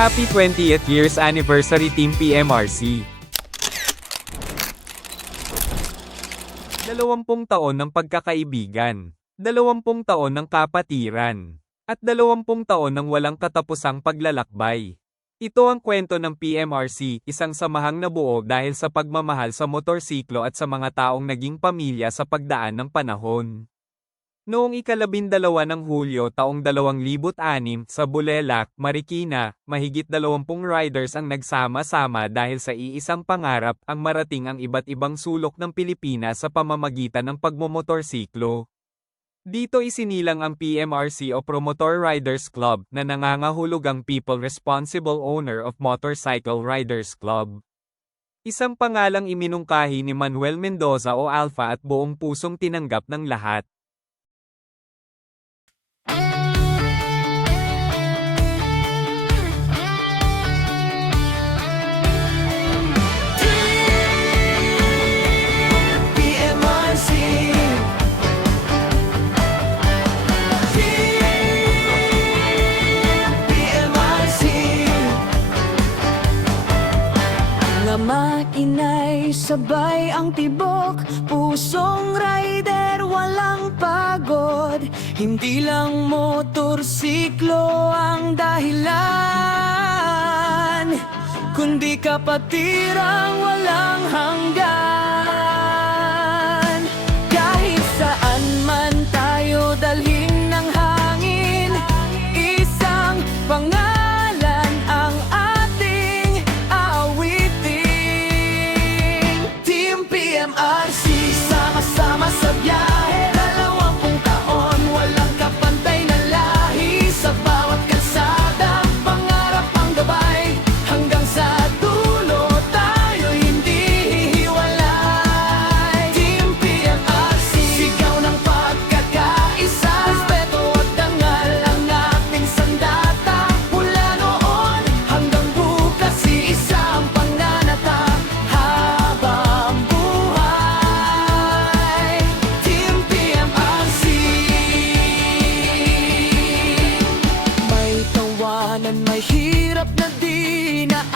Happy 20th years anniversary Team PMRC! 20 taon ng pagkakaibigan, 20 taon ng kapatiran, at 20 taon ng walang katapusang paglalakbay. Ito ang kwento ng PMRC, isang samahang nabuo dahil sa pagmamahal sa motorsiklo at sa mga taong naging pamilya sa pagdaan ng panahon. Noong ika-12 ng Hulyo taong 2006 sa Bulelak, Marikina, mahigit 20 riders ang nagsama-sama dahil sa iisang pangarap ang marating ang iba't ibang sulok ng Pilipinas sa pamamagitan ng pagmomotorsiklo. Dito isinilang ang PMRC o Promotor Riders Club na nangangahulugang People Responsible Owner of Motorcycle Riders Club. Isang pangalang iminungkahi ni Manuel Mendoza o Alpha at buong pusong tinanggap ng lahat. Makina'y sabay ang tibok, pusong rider walang pagod. Hindi lang motorsiklo ang dahilan, kundi kapatirang walang hanggan. Kahit saan man tayo dalhin ng hangin, isang pangalan ang ating aawitin. Team PMRC, sama-sama sa biyahe, 20 taon, walang kapantay na lahi. Sa bawat kalsada, pangarap ang gabay, hanggang sa dulo tayo hindi hihiwalay. Team PMRC, sigaw ng pagkakaisa, respeto at dangal ang ating sandata. Mula noon hanggang bukas, iisa ang pananata habang buhay. Team PMRC, may tawanan, may hirap na dinaanan,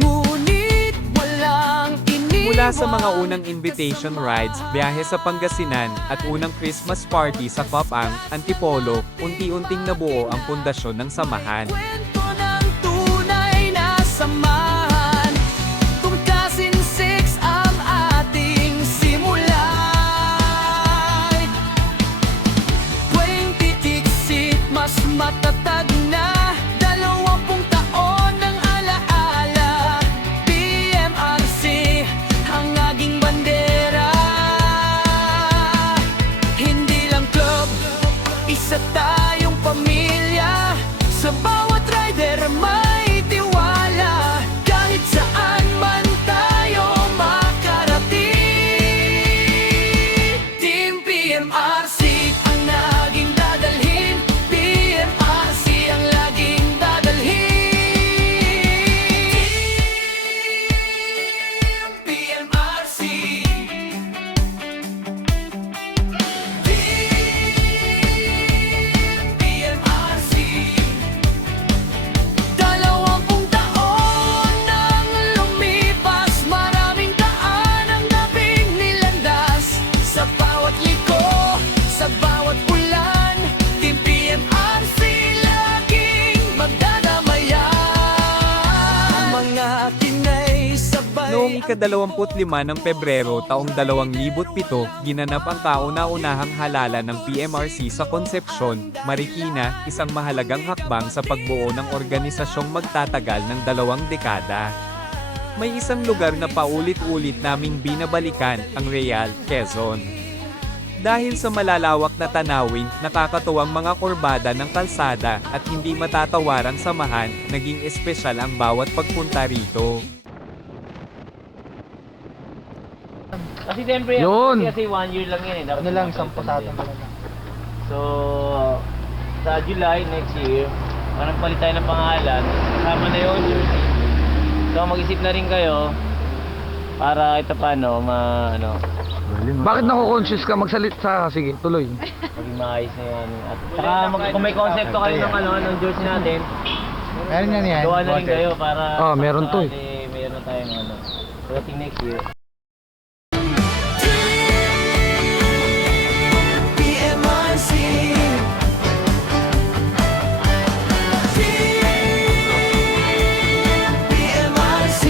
ngunit walang iniwan. Mula sa mga unang invitation rides, biyahe sa Pangasinan, at unang Christmas party sa Papang, Antipolo, unti-unting nabuo ang pundasyon ng samahan. Kwento ng tunay na samahan, kung Cousin Six ang ating simula. 20 tiksit, mas matatag na 20 taon ng alaala. PMRC ang aging bandera, hindi lang club, isa tayong pamilya. Sa bawat rider may tiwala, kahit saan man tayo makarating. Team PMRC ang naging dadalhin, PMRC ang laging dadalhin. Team PMRC, PMRC. 20 taon nang lumipas, maraming daan ang nabing nilandas. Sa bawat liko, sa bawat ulan, Team PMRC laging magdadamayan. Mga Kinay sabay. Noong ika-25 ng Pebrero taong 2007, ginanap ang kauna-unahang halalan ng PMRC sa Concepcion, Marikina, isang mahalagang hakbang sa pagbuo ng organisasyong magtatagal ng 2 dekada. May isang lugar na paulit-ulit naming binabalikan, ang Real, Quezon. Dahil sa malalawak na tanawin, nakakatuwang mga kurbada ng kalsada, at hindi matatawarang samahan, naging espesyal ang bawat pagpunta rito. Kasi siyempre, Yun. kasi 1 year lang yan eh. Dapat Ano lang, pinapalitan 10 pasado din. na lang. So, sa July next year, parang palit tayo ng pangalan. Kasama na yung jersey. So, mag-isip na rin kayo para ito paano, Bakit nako-conscious ka magsalita? Sige, tuloy. Maging maayos na yan. At saka kung may konsepto kayo ng George natin, Meron yan. gawa na rin kayo para Meron to eh. Meron tayong pagdating next year. PMRC PMRC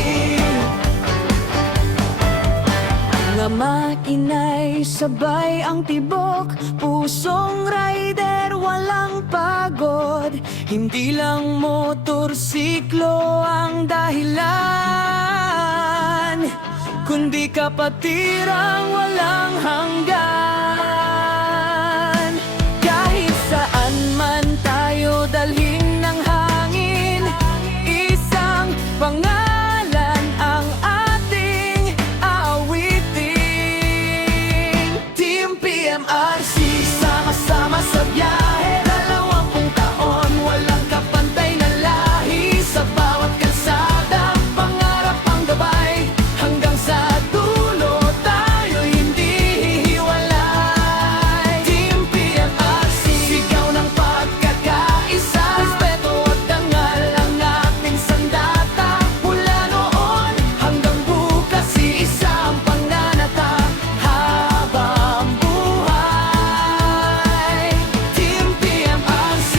Nga makinay sabay ang tibok, pusong rider walang pagod. Hindi lang motorsiklo ang dahilan, kundi kapatirang walang hanggan. Kahit saan man tayo dalhin ng hangin, isang pangalan ang ating aawitin. Team PMRC, sama-sama sa biyahe, 20 taon, walang kapantay na lahi. Sa bawat kalsada, pangarap ang gabay, hanggang sa dulo tayo hindi hihiwalay. Team PMRC, sigaw ng pagkakaisa, respeto at dangal ang ating sandata. Mula noon hanggang bukas, iisa ang pananata habang buhay. Team PMRC,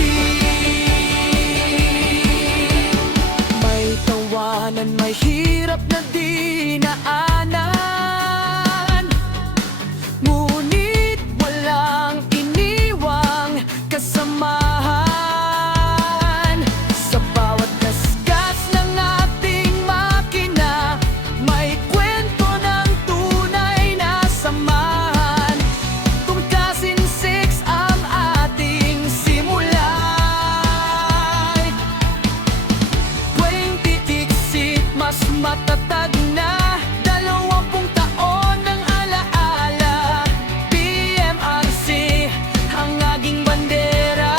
may tawanan, may hirap na dinaanan, ngunit walang iniwang kasamahan. Sa bawat gasgas ng ating makina, may kwento ng tunay na samahan. Tukasin 6 ang ating simulay, 20 tiksit, mas matatag na 20 taon ng alaala. PMRC ang aking bandera,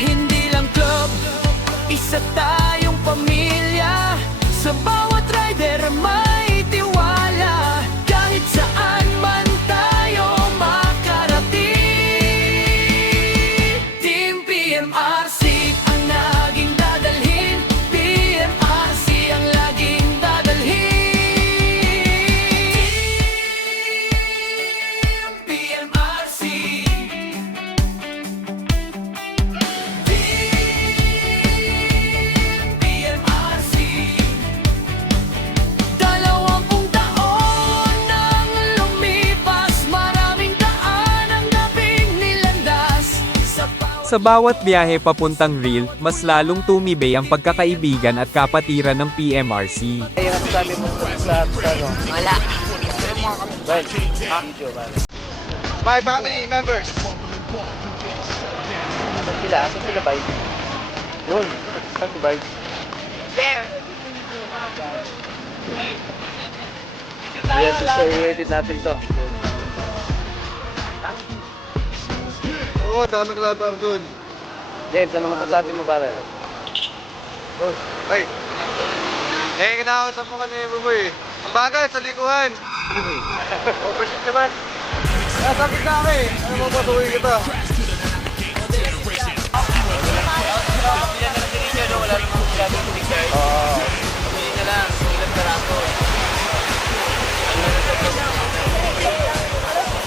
hindi lang club, isa tayong pamilya. Sa bawat rider may tiwala, kahit saan man tayo makarating. Team PMRC ang naging dadalhin, PMRC ang laging dadalhin. Team PMRC, PMRC. 20 taon nang lumipas, maraming daan ang nabing nilandas. Sa bawat biyahe papuntang Real, mas lalong tumibay ang pagkakaibigan at kapatiran ng PMRC. By family members. Sila ba? Yun. Saan ba? Yes, i-edit natin to. Oo, dami klatar dun. James, ano masasabi mo pare? Ay. Kinakausap mo kanina mo eh. Ang bagay sa likuhan. Opposite naman. Sabi ka kami. Ano mo patuloy kita?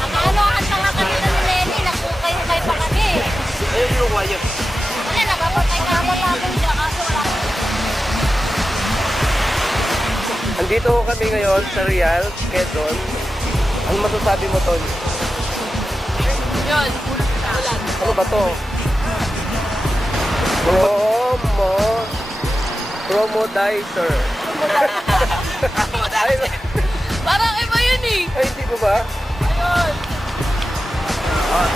Ano ang mga kanina ni Lenny, nakukay-ukay pa kami. Wala, nakakukay kami. Kaso wala kami. Andito kami ngayon sa Real, Quezon. Ano masasabi mo, Tol? Yun, ulan. Ano ba to? Promodizer. Parang iba yun eh. Ay, hindi ko ba? Ayun.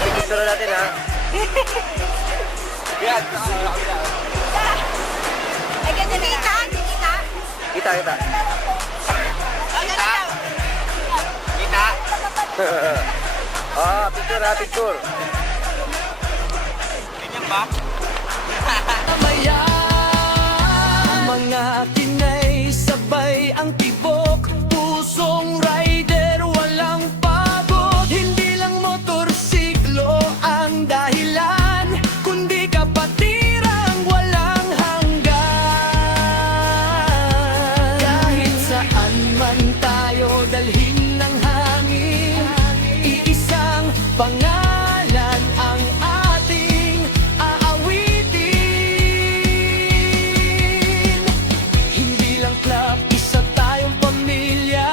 Picture natin ha. Ay, ganyan na. Kita? Kita. Kita? Picture. Mamaya, mga kinay sabay ang tibok, pusong rider pangalan ang ating aawitin. Hindi lang club, isa tayong pamilya.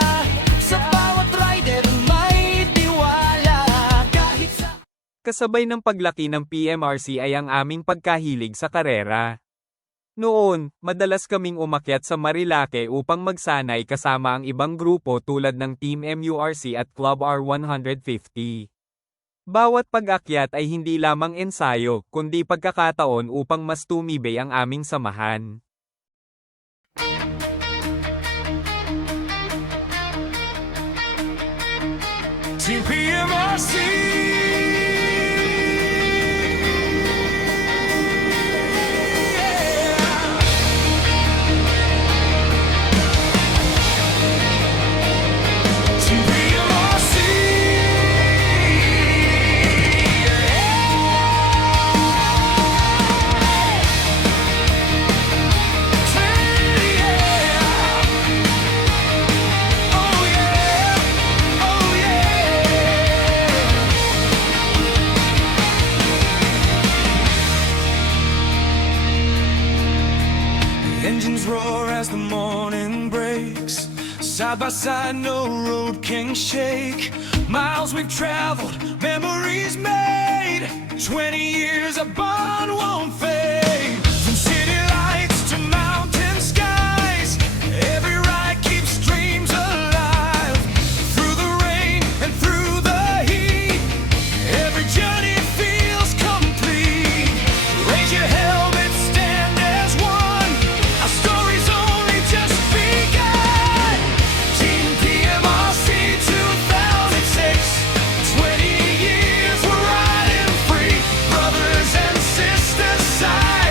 Sa bawat rider may tiwala. Kahit sa Kasabay ng paglaki ng PMRC ay ang aming pagkahilig sa karera. Noon, madalas kaming umakyat sa Marilake upang magsanay kasama ang ibang grupo tulad ng Team MURC at Club R150. Bawat pag-akyat ay hindi lamang ensayo, kundi pagkakataon upang mas tumibay ang aming samahan. Team PMRC. Team PMRC. Oh yeah. Oh yeah. The engines roar as the morning breaks. Side by side, no road can shake. Miles we've traveled, memories made. 20 years, a bond won't fade. From city lights to mountain skies, every ride keeps dreams alive. Through the rain and through the heat, every journey feels complete. Raise your helmet, stand as one. Our story's only just begun. Team PMRC 2006. 20 years we're riding free. Brothers and sisters side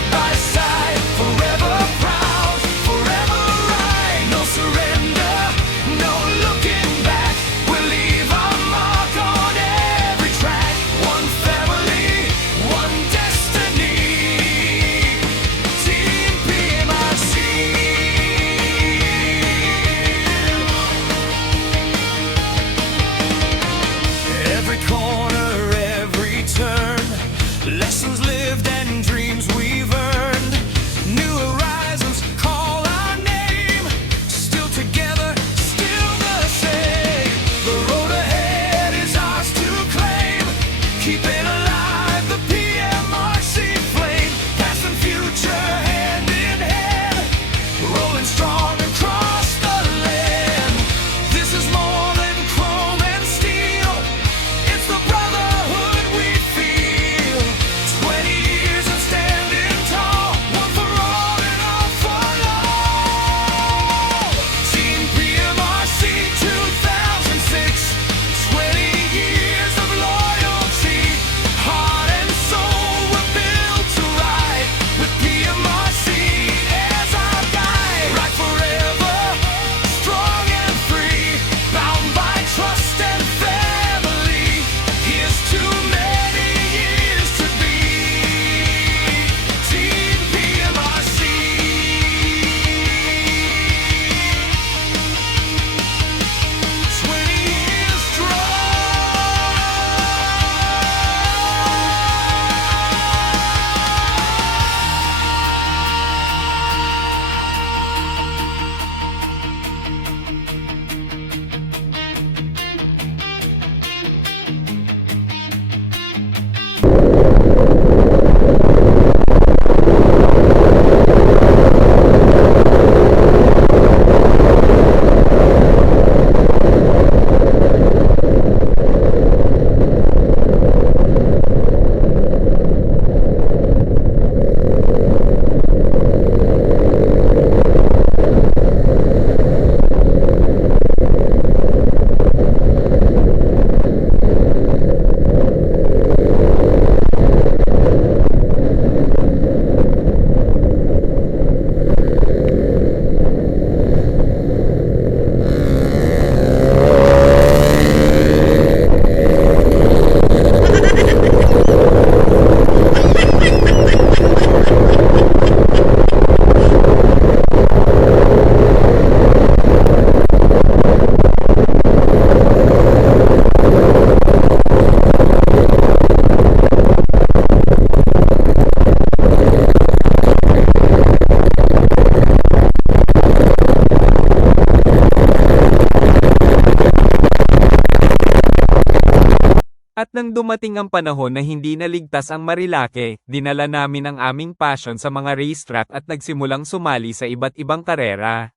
At nang dumating ang panahon na hindi naligtas ang Marilake, dinala namin ang aming passion sa mga racetrack at nagsimulang sumali sa iba't ibang karera.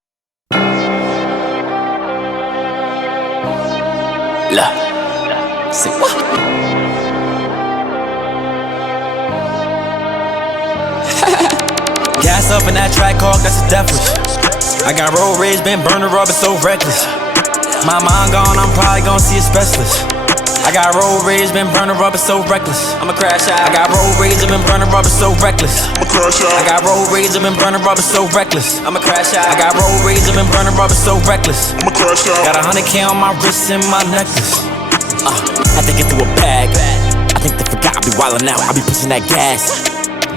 Gas up in that track car, that's a death wish. I got road rage, been burning rubber, so reckless. My mind gone, I'm probably gonna see a specialist. I got road rage, been burning rubber, so reckless. I'ma crash out. I got road rage, I've been burning rubber, so reckless. I'ma crash out. I got road rage, I've been burning rubber, so reckless. I'ma crash out. I got road rage, I've been burning rubber, so reckless. I'ma crash out. Got 100K on my wrist and my necklace. Had to get through a bag. I think they forgot I be wildin' out. I be pushing that gas.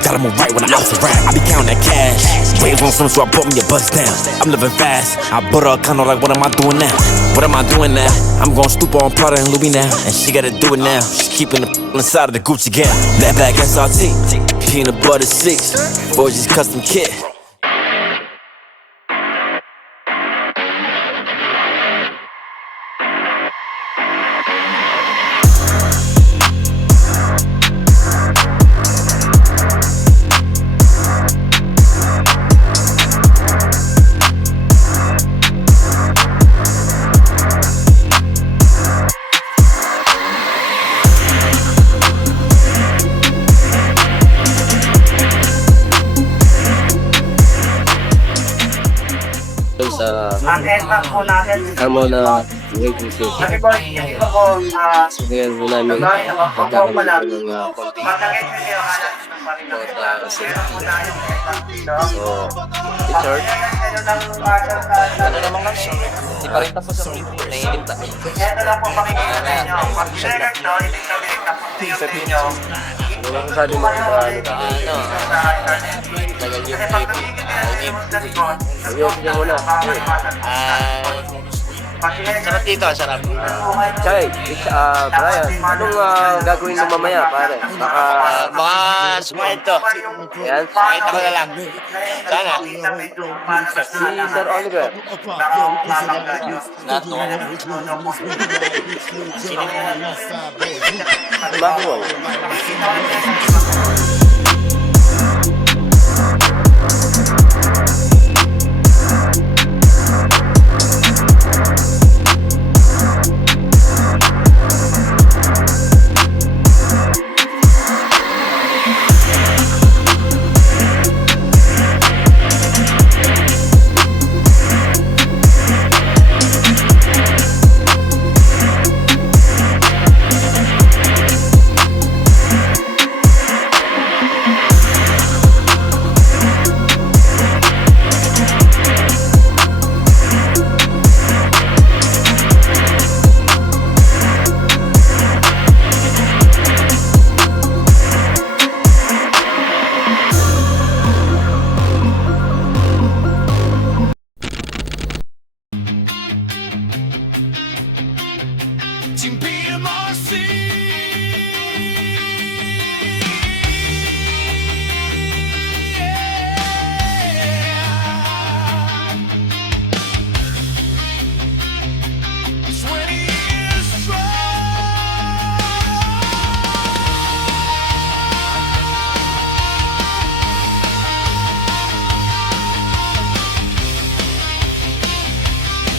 Got 'em right when I was around. I be counting that cash. Waves on swim, so I brought me a bus down. I'm living fast. I bought her a condo, like, what am I doing now? What am I doing now? I'm gon' stoop on Prada and Louis now. And she gotta do it now. She's keeping the inside of the Gucci gang. That black SRT, peanut butter 6, 4G's custom kit. Amo na waiting station. Ngayon mo namin magkakaroon ng So, Richard, ano naman lang siya? Hindi pa rin tapos ang review. Naiinip na. Walang masyadong tagal yung ayok niya muna. Sarap dito, sarap. Chay, Brian, anong gagawin mo mamaya, pare? Mga sumayin to. Yan. Makita ko na lang. Sana. Si Sir Oliver. Bakit mo? Team PMRC. Yeah. 20 years strong.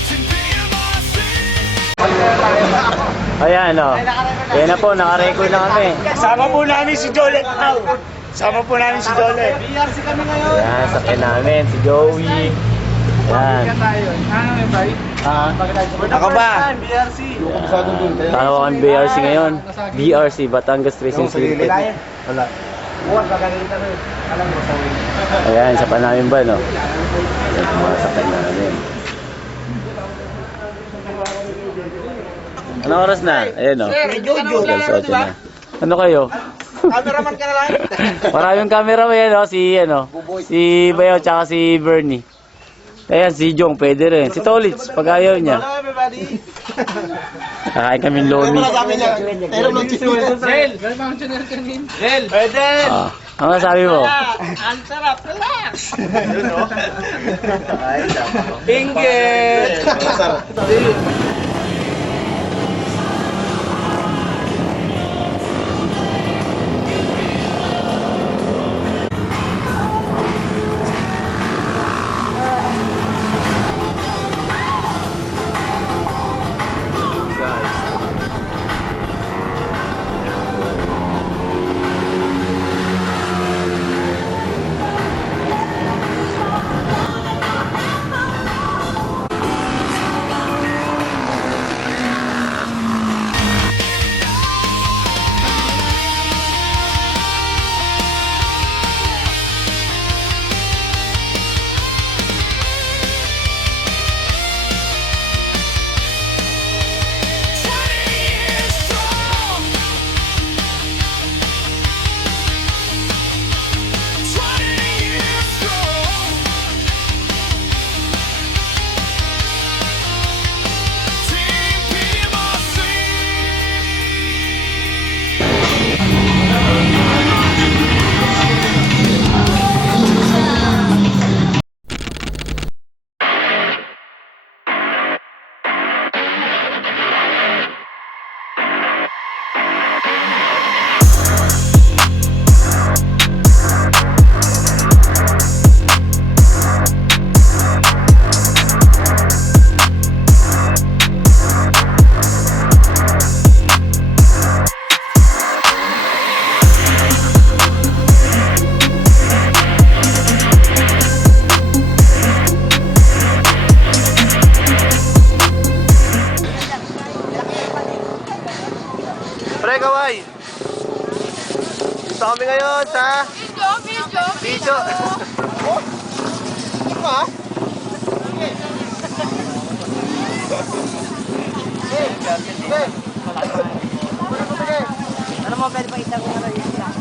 Team PMRC. Ayan o. Ayan na po, naka-record na kami. Sama po namin si Jolet now. Sama po namin si Jolet. Ayan, sakyan namin, si Joey. Ayan. Ako ba? Tanaw kami BRC ngayon. BRC, Batangas Racing Circuit. Ayan, sa pa namin ba, no? Ayan, mga sakyan namin. Anong oras na? Ayan o. Alas 8 na. Ano kayo? Cameraman ka na lang. Maraming camera yan o. Si Bayaw tsaka si Bernie. Ayan, si Jong pwede rin. Si Tolitz, pag ayaw niya. Hello everybody. Kakain kaming lomi. Pwede. Ano sabi mo? Ang sarap. Relax. Ingit. Pre, kaway. Dito kami ngayon sa... Video. Ano mo, pwede pa isang ano yun lang?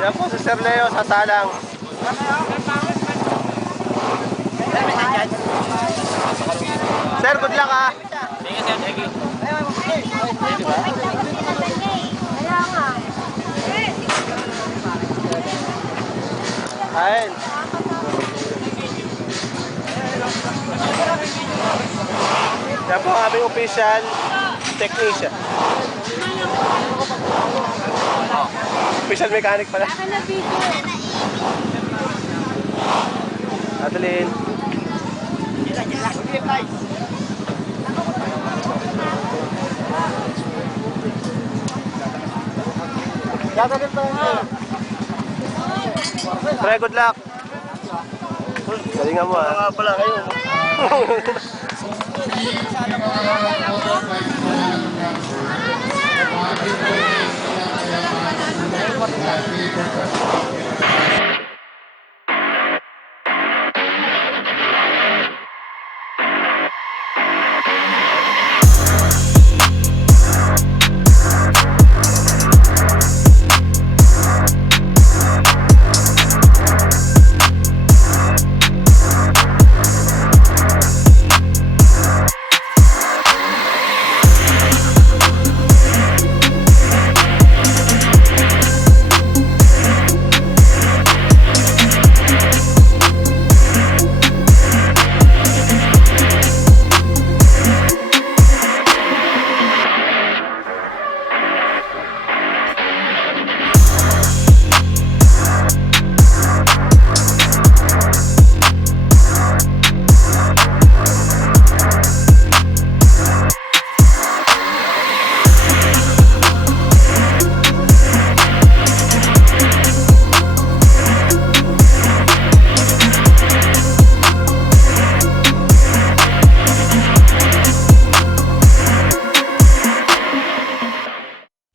Yan po si Sir Leo sa salang. Sir, good luck ha. Ayun. Yan po ang aming official technician. Official mechanic pala. Adeline. Pre, good luck. Galingan mo ha. Pala kayo.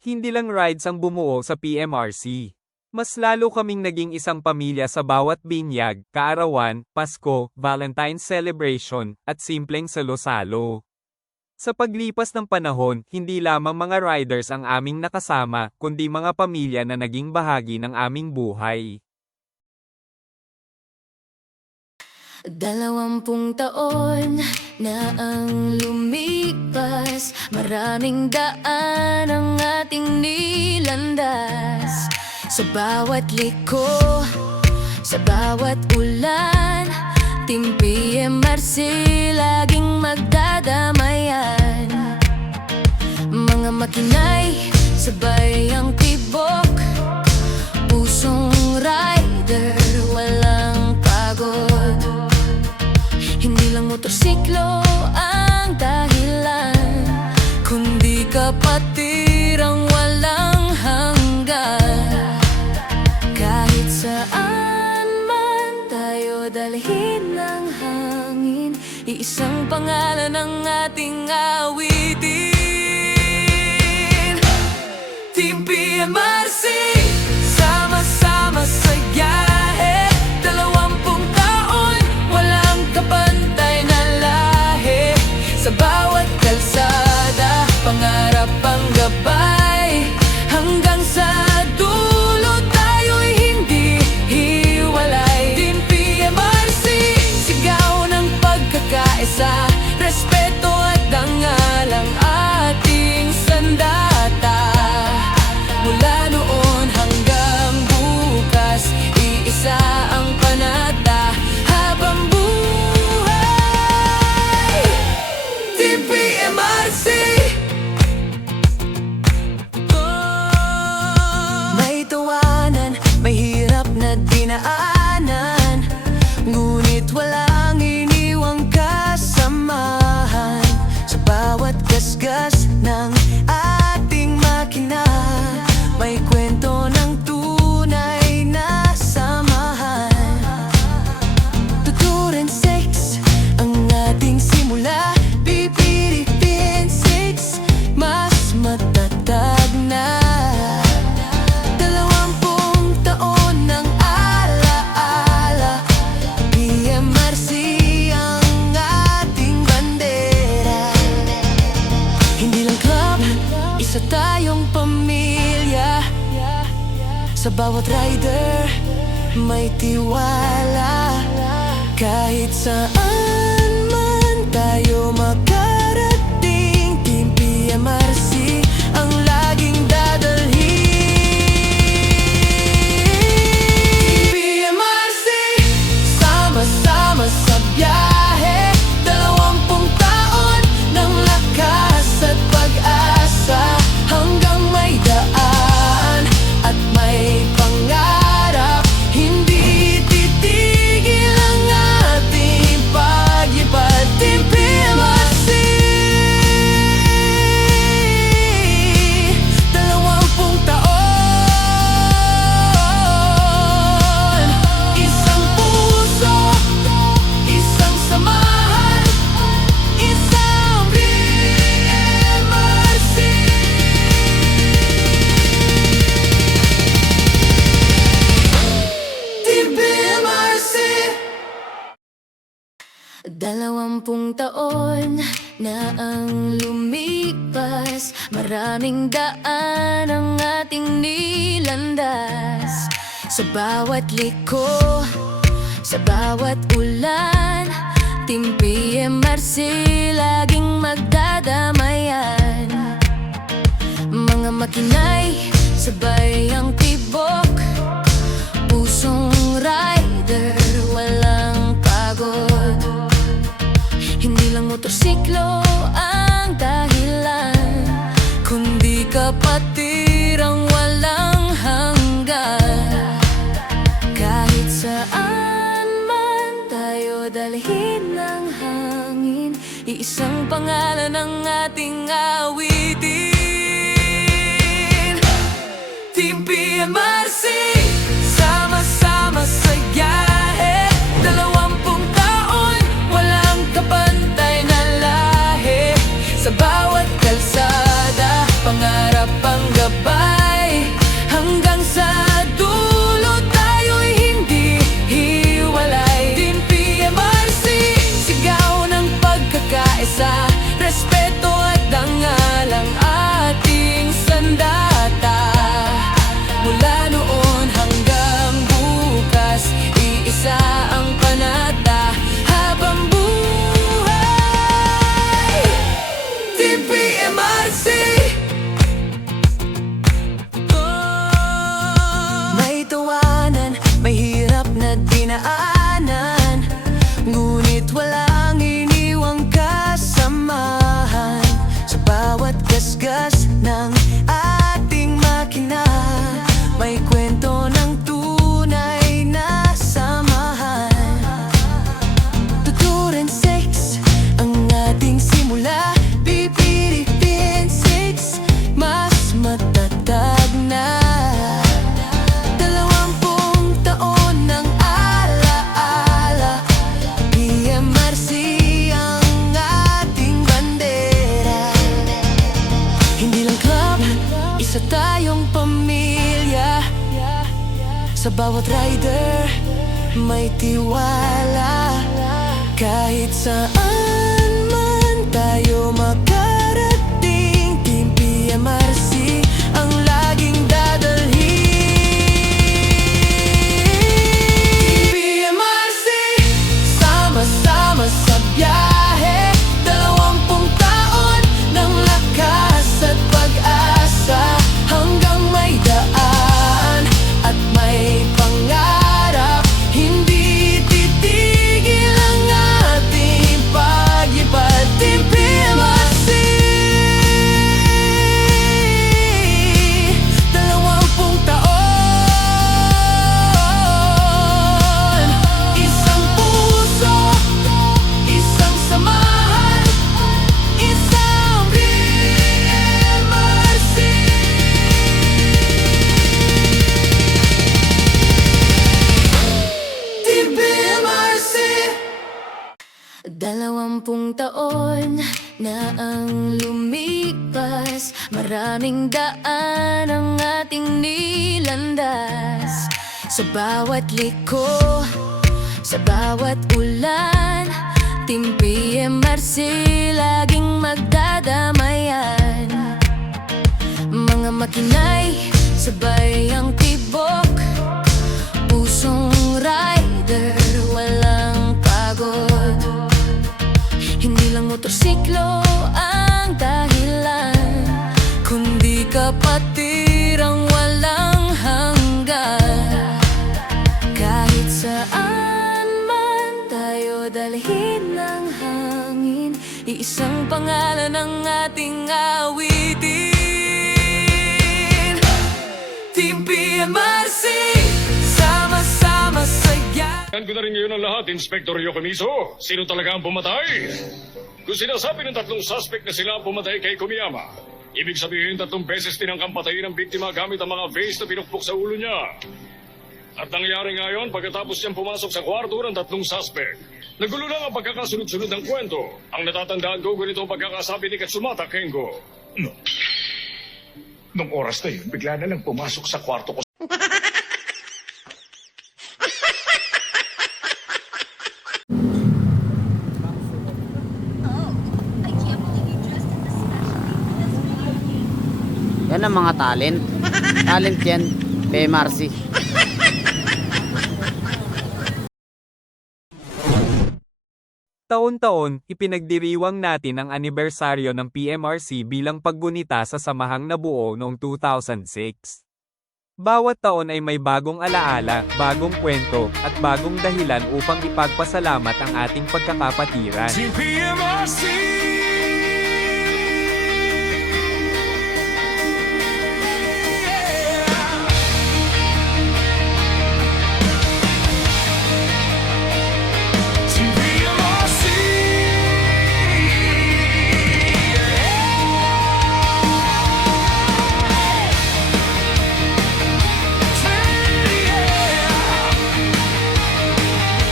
Hindi lang rides ang bumuo sa PMRC. Mas lalo kaming naging isang pamilya sa bawat binyag, kaarawan, Pasko, Valentine's celebration, at simpleng salo-salo. Sa paglipas ng panahon, hindi lamang mga riders ang aming nakasama, kundi mga pamilya na naging bahagi ng aming buhay. 20 taon na ang lumipas, maraming daan ang ating nilandas. Sa bawat liko, sa bawat ulan, Team PMRC laging magdadamayan. Mga makinay, sabay ang tibok, pusong rider, walang pagod. Hindi lang motorsiklo ang dahilan, kundi kapatirang walang hanggan. Kahit saan man tayo dalhin ng hangin, iisang pangalan ang ating awitin. Team PMRC, sama-sama sa biyahe. 20 taon, walang kapantay na lahi. Sa bawat kalsada, pangarap ang gabay. Hanggang sa dulo tayo'y hindi hiwalay. Team PMRC, sigaw ng pagkakaisa, respeto at dangal ang ating sandata. Mula noon hanggang bukas, iisa ang panata habang buhay. Team PMRC. May tawanan, may hirap na dinaanan, ngunit walang iniwang kasamahan. Sa bawat gasgas ng ating makina, may kwento ng tunay na samahan. 2006 ang ating simula, pipiripin Isa tayong pamilya. Sa bawat rider may tiwala. Kahit saan man tayo makarating, Team PMRC ang laging dadalhin. PMRC, sama-sama sa biyahe. 20 taon ng lakas at pag-asa, hanggang may daan at may pangarap. Hindi titigil ang ating pag-ibad. Team PMRC, 20 taon. Isang puso, isang samahan, isang PMRC. Team PMRC. 20 taon na ang lumipas, maraming daan ang ating nilandas. Sa bawat liko, sa bawat ulan, Team PMRC laging magdadamayan. Mga makinay, sabay ang tibok, pusong rider, walang pagod. Hindi lang motorsiklo ang dahilan, kundi kapatirang walang hanggan. Kahit saan man tayo dalhin ng hangin, iisang pangalan ang ating awitin. Team PMRC, sama-sama sa biyahe. 20 taon, walang kapantay na lahi. Sa bawat kalsada, pangarap ang gabay. Hanggang sa dulo tayo'y hindi hiwalay. Team PMRC, sigaw ng pagkakaisa, respeto at dangal ang ating sandata. Mula noon hanggang bukas, iisa ang panata habang buhay. Team PMRC. May tawanan, may hirap na dinaanan, ngunit walang iniwang kasamahan. Sa bawat gasgas ng ating makina, may kwento ng tunay na samahan. 226 ang ating simula, pipilitin 6, mas matatag na. 20 taon ng alaala, PMRC ang ating bandera. Hindi lang club, isa tayong pamilya. Sa bawat rider may tiwala. Kahit saan man tayo makarating, Team PMRC ang laging dadalhin. PMRC, sama-sama sa biyahe. 20 taon ng lakas at pag-asa, hanggang may daan at may pangarap. Hindi titigil ang ating pag-ibad. Team PMRC, 20 taon. Isang puso, isang samahan, isang PMRC. Team PMRC. 20 taon na ang lumipas, maraming daan ang ating nilandas. Sa bawat liko, sa bawat ulan, Team PMRC laging magdadamayan. patirang walang hanggan. Kahit saan man tayo dalhin ng hangin, iisang pangalan ang ating awitin. Team PMRC, sama-sama saya. Yan ko na rin ngayon ang lahat, Inspector Yokomiso. Sino talaga ang pumatay? Kung sinasabi ng tatlong suspect na sila ang pumatay kay Kumiyama, ibig sabihin 3 beses din ang kampatayin ng biktima gamit ang mga vase na pinukpok sa ulo niya. At nangyari ngayon pagkatapos niyang pumasok sa kwarto ng 3 suspect. Nagulo lang ang pagkakasunod-sunod ng kwento. Ang natatandaan ko, ganito ang pagkakasabi ni Katsumata Kengo. No. Nung oras na yun, bigla na lang pumasok sa kwarto ko. Yan ang mga talent. Talent yan, PMRC. Taon-taon, ipinagdiriwang natin ang anibersaryo ng PMRC bilang paggunita sa samahang nabuo noong 2006. Bawat taon ay may bagong alaala, bagong kwento, at bagong dahilan upang ipagpasalamat ang ating pagkakapatiran. Team PMRC. Team PMRC.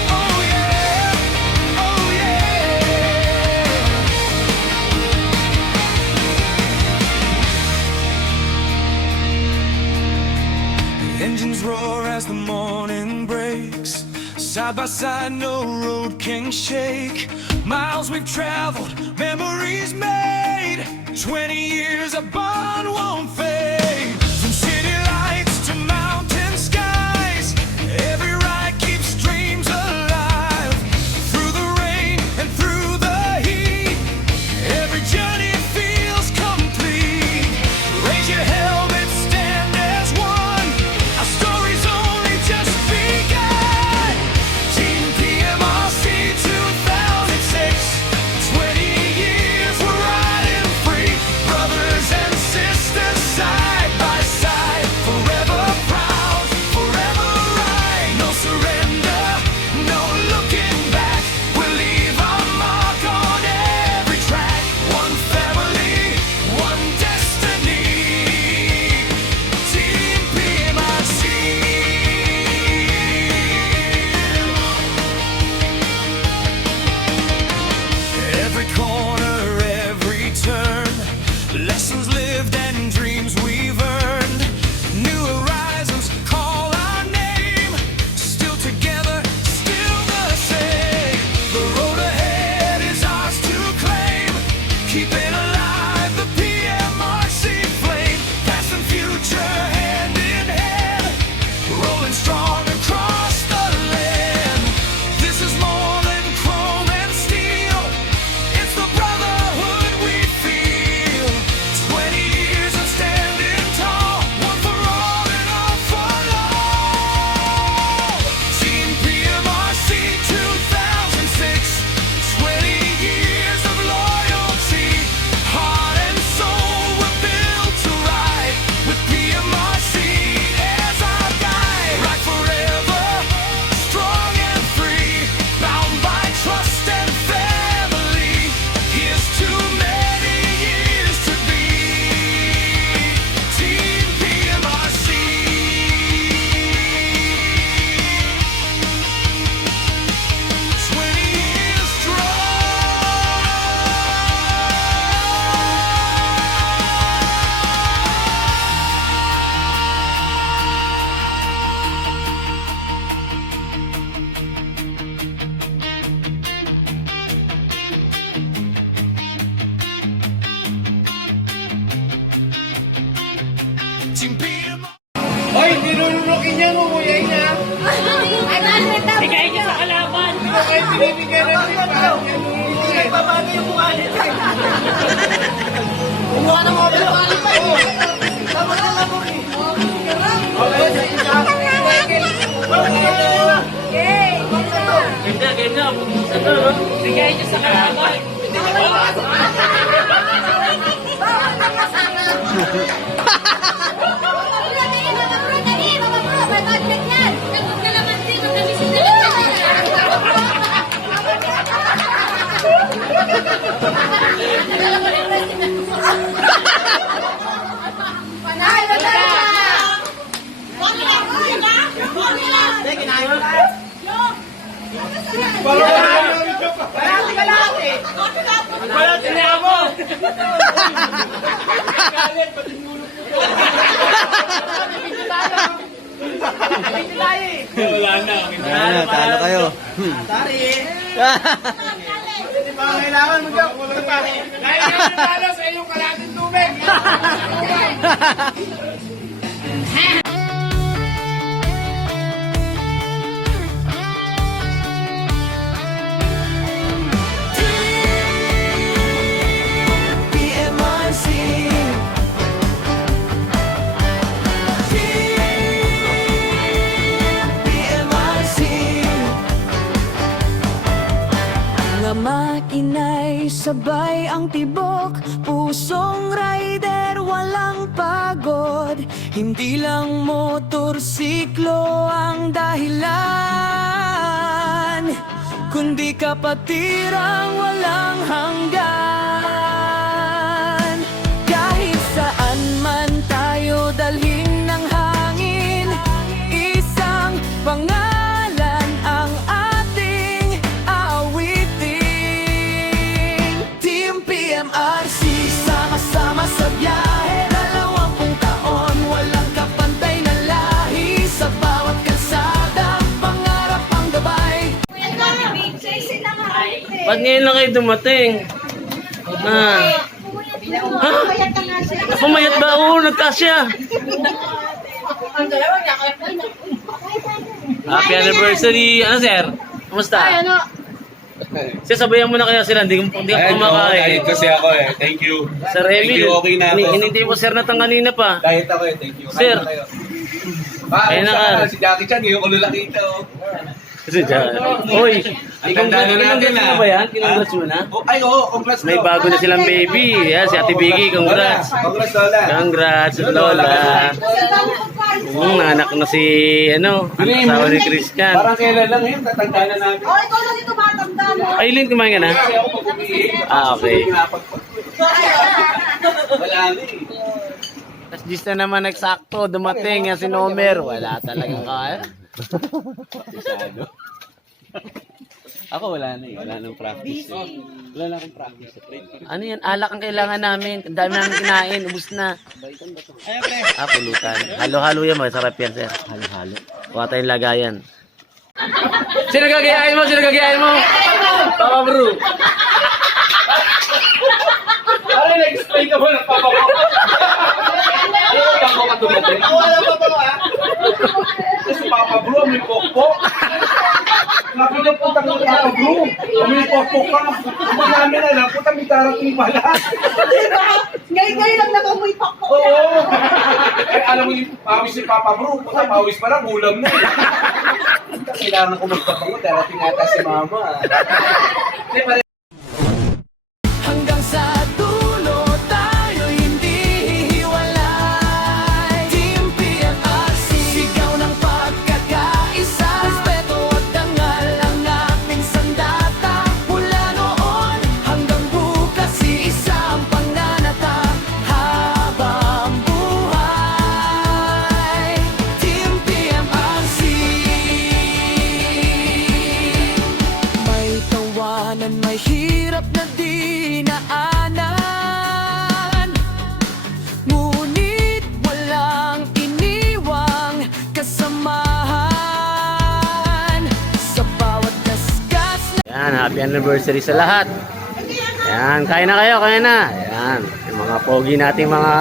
Oh yeah. Oh yeah. The engines roar as the morning breaks. Side by side, no road can shake. Miles we've traveled, memories made. 20 years, a bond won't fade. From city lights to mountain skies, every ride keeps dreams alive. Through the rain and through the heat, every journey feels complete. Raise your helmet, stand as one. Our story's only just begun. Team PMRC 2006. 20 years we're riding free. Brothers and sisters side by side. Forever proud, forever right. No surrender, no looking back. We'll leave our mark on every track. One family, one destiny. Team PMRC. Every corner, every turn, lessons lived and dreams we've earned. New horizons call our name. Still together, still the same. The road ahead is ours to claim. Keeping alive the PMRC flame. Past and future hand in hand. Rolling strong across the land. This is more than chrome and steel. It's the brotherhood we feel. 20 years of standing tall. One for all and all for all. Team PMRC 2006. 20 years of loyalty. Heart and soul were built to ride. With PMRC as our guide. Ride forever, strong and free. Bound by trust and family. Here's to many years to be. Team PMRC. 20 years strong. Team PMRC. Hoy, ninunukin niya, mumuyain niya. Bigay niya sa kalaban. Kahit binibigyan ng lipa, ninunukin. Paano yung mukha nito? Kumuha ng mga lipa. Talo kayo. Mga makina'y sabay ang tibok, pusong rider walang pagod. Hindi lang motorsiklo ang dahilan, kundi kapatirang walang hanggan. Kahit saan man tayo dalhin ng hangin, isang pangalan ang ating aawitin. Team PMRC, sama-sama sa biyahe, 20 taon, walang kapantay na lahi. Sa bawat kalsada, pangarap ang gabay. Ba't ngayon lang kayo dumating? Ha? Pumayat ba? Oo, nagkasya. Happy anniversary. Ano, sir? Kamusta? Sir, sabayan mo na kaya sila. Hindi ako kumakain. Kasi ako eh. Thank you. Sir Emil, okay na ako. hinintay mo sir na kanina pa. Kahit ako eh. Thank you. Sir. Kaya Ayun na ka. si Jackie Chan, ngayon ko lang nakita. Kasi dyan. Hoy, kinongrats mo ba yan? Kinongrats mo na? Ay, oo. Congrats. May bago na silang baby. Yan, si Ate Biggie, congrats. Congrats, Lola. Congrats, Lola. Anak na si, ang asawa ni Christian. Parang kailan lang yun. Tatanda na namin. Oh, ikaw lang ito matanda mo. Ay, Lynn, kumain ka na? Kasi ako pag umiihi. Okay. Wala na eh. Tapos dis na naman eksakto, dumating yan si Nomer. Wala talagang kaya. Masyado. Ako wala na eh. Wala nang practice. Wala na akong practice. Ano yan? Alak ang kailangan namin. Ang dami namin kinain. Ubus na. Pulutan. Halo-halo yan. Masarap yan, sir. Halo-halo. Kuha tayong lagayan. Sino gagayain mo? Sino gagayain mo? Papa Bro. Ano nag-explain ka mo ng papa mo? Ako ka dumating. Wala pa ba ha? Si Papa Bro, may pokpok. Sabi niya po tanong Papa Bro, may pokpok ka. Hindi namin alam, puta may darating pala. Ngayon lang nakamoy pakpok. Oo. Eh, alam mo yung pawis si Papa Bro, puta pawis pa lang, ulam na eh. Kailangan ko magpapango, darating ata si Mama. Hanggang sa dulo tayo hindi hihiwalay. Team PMRC, sigaw ng pagkakaisa. Respeto at dangal ang ating sandata. Mula noon hanggang bukas, iisa ang pananata habang buhay. Team PMRC, may tawanan, may hirap na dinaanan, ngunit walang iniwang kasamahan sa bawat gasgas na Yan, happy anniversary sa lahat. Yan, kain na kayo, kain na. Yan, yung mga pogi nating mga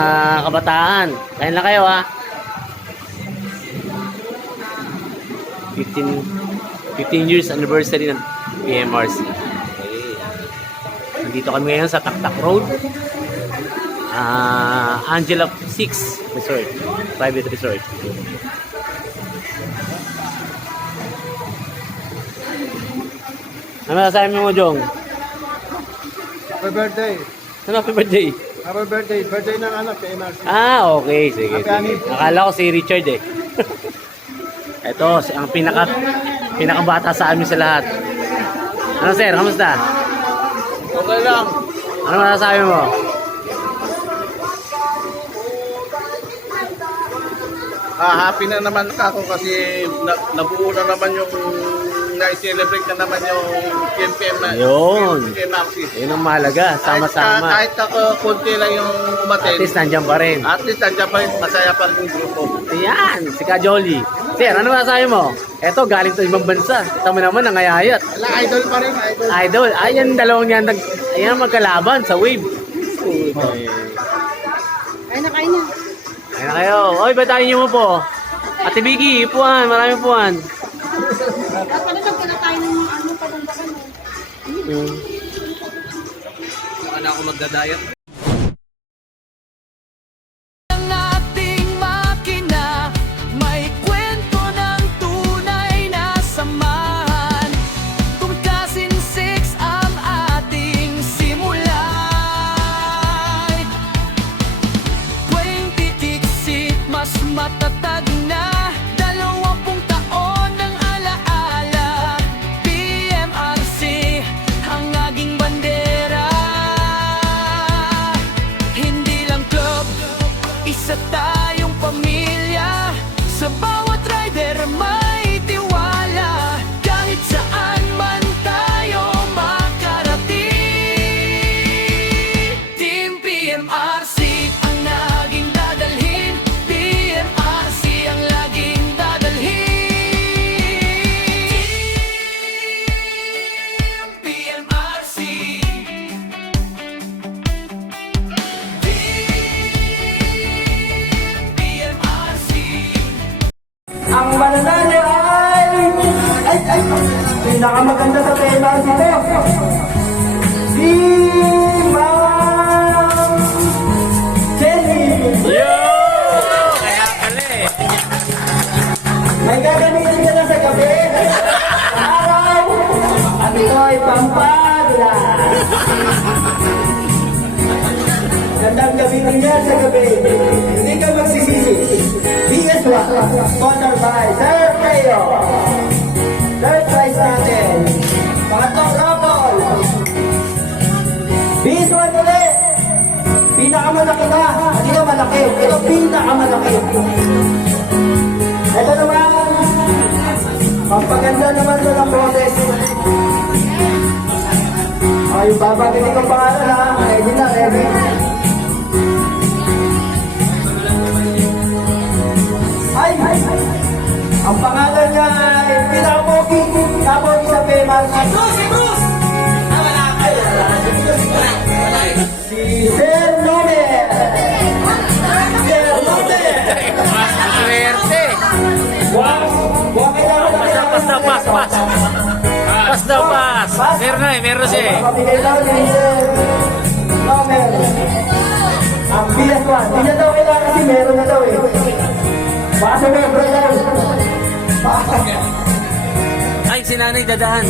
kabataan. Kain na kayo, ha. 15 years anniversary ng PMRC. Okay. Nandito kami ngayon sa Taktak Road. Angela 6 Resort. Private Resort. Ano masasabi mo, Jong? Happy birthday. Ano, happy birthday? Happy birthday. Birthday ng anak kay MRC. Okay. Sige. Akala ko si Richard eh. Ito, ang pinakabata sa amin sa lahat. Ano, sir? Kamusta? Okay lang. Ano masasabi mo? Happy na naman ako kasi nabuo na naman yung na-celebrate na naman yung PMPM na Yun. MRC. Yun ang mahalaga. Sama-sama. Kahit ako konti lang yung umaten. At least nandiyan pa rin. At least nandiyan pa rin, masaya pa rin yung grupo. Yan, si Ka Jolly. Sir, ano masasabi mo? Eto, galing sa ibang bansa. Kita mo naman, nangayayat. Wala, idol pa rin, idol. Idol. Ayan, dalawang yan. Ayan, magkalaban sa wave. Kain na, kain na. Ayan na kayo. Oy, batayin niyo mo po. Ate Vicky, upuan. Maraming upuan. At pala nagkanatayin ng ano, pagumbakan mo. Ang ating makina, may kwento ng tunay na samahan. Kung kasinsik ang ating simulan, 20 tiksit, mas matatag na 20 taon ng alaala. PMRC ang aging bandera. Hindi lang club, isa tayong pamilya. Sa bawat rider may tiwala. Kahit saan man tayo makarating, Team PMRC ang naging dadalhin. PMRC ang laging dadalhin. Team PMRC. PMRC. Ang mananalo ay, pinakamaganda sa tema sila. Si Ma'am Jenny. Kaya pala eh. May gagamitin ka na sa gabi. Sa araw. At ito ay pampadula. Gandang gamitin niya sa gabi. Hindi ka magsisisi. BS1, sponsored by Sir Mayo. Third prize natin. Pangatlong couple. BS1 ulit. Pinakamalaki na. Hindi na malaki. Ito pinakamalaki. Ito naman. Pampaganda naman ito ng process. Yung babagin ko pangalan ha. Ready na, ready. Ay! Ang pangalan niya ay Pinapogi. Pinapogi sa Pemas. Si Sir Nomer. Sir Nomer. Ang swerte. Huwag kailangan na Pas daw, pas. Pas daw, pas. Meron na eh, meron siya eh. Pabigay daw ni Sir Nomer. Ang PS1. Hindi na daw kailangan kasi meron na daw eh. Baka sa membro daw. Ay, si nanay dadaan.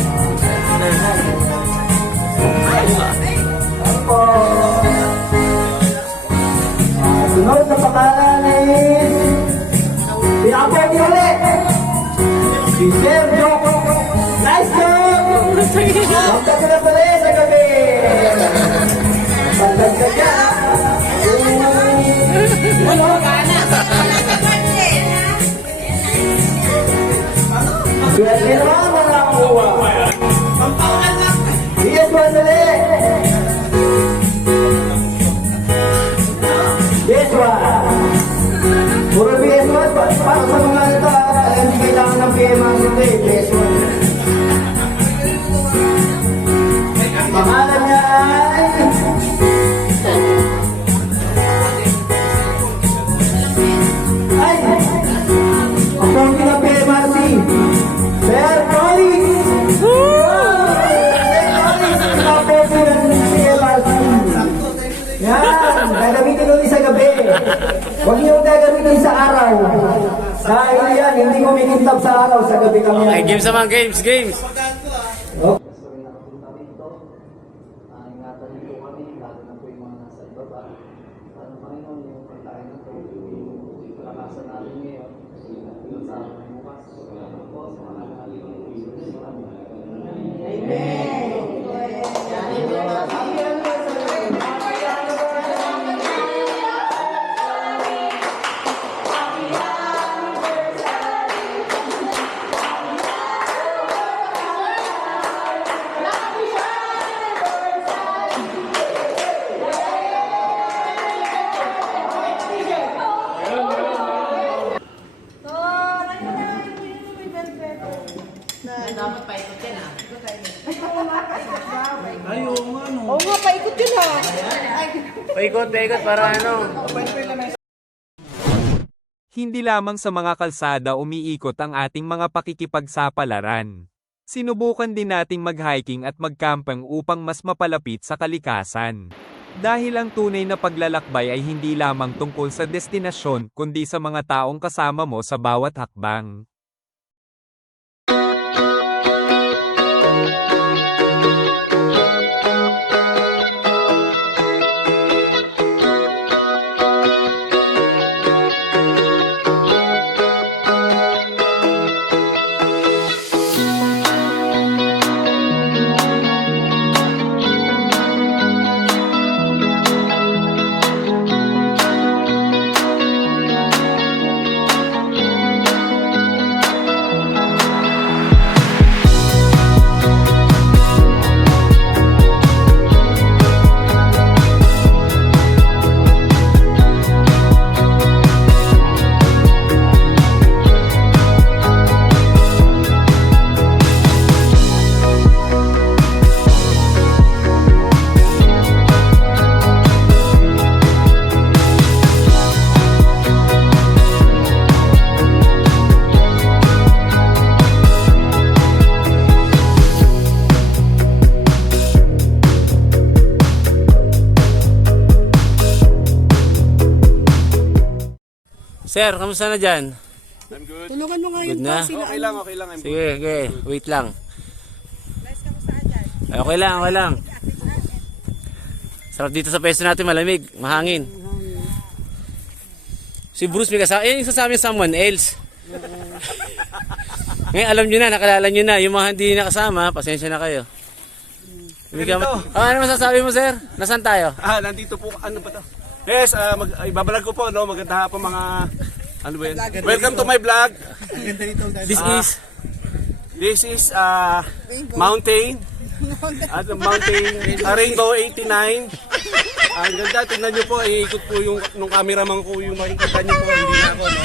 Opo. Sunod na pangalan is Pinapogi ulit. Si Sir Joko. Nice job! Magdag na pala sa gabi. Magdag ka dyan. Swerte naman mga kuha. BS1 ulit. BS1. Puro BS1. Para sa mga ito, hindi kailangan ng PMRC ito eh. BS1. Pangalan niya ay ang pogi ng PMRC. Sir Collins! Ang pogi ng PMRC. Yan! Gagamitin ulit sa gabi. Huwag niyong gagamitin sa araw. Dahil yan, hindi kumikintab sa araw. Sa gabi kami. Ay, games naman, games. Paikot para ano. Hindi lamang sa mga kalsada umiikot ang ating mga pakikipagsapalaran. Sinubukan din nating mag-hiking at magcamping upang mas mapalapit sa kalikasan. Dahil ang tunay na paglalakbay ay hindi lamang tungkol sa destinasyon kundi sa mga taong kasama mo sa bawat hakbang. Sir, kamusta na dyan? I'm good. Tulungan mo nga Good yun na? po, sila Okay lang, okay lang. I'm Sige, okay. Wait lang. Guys, kamusta ka dyan? Ay, okay lang, okay lang. Sarap dito sa pwesto natin, malamig, mahangin. Si Bruce may kasama. Yung sasabi someone else. Ngayon, alam nyo na, nakalala nyo na. Yung mga hindi nakasama, pasensya na kayo. Ano masasabi mo, sir? Nasaan tayo? Nandito po, ano ba to? Yes, ibabalag ko po, no? Maganda hapon mga, ano ba yun? Welcome to my vlog. This is mountain. At mountain, Rainbow 89. Ang ganda, tingnan nyo po, iikot po yung, nung cameraman ko, yung makikita nyo po, hindi na ako, no?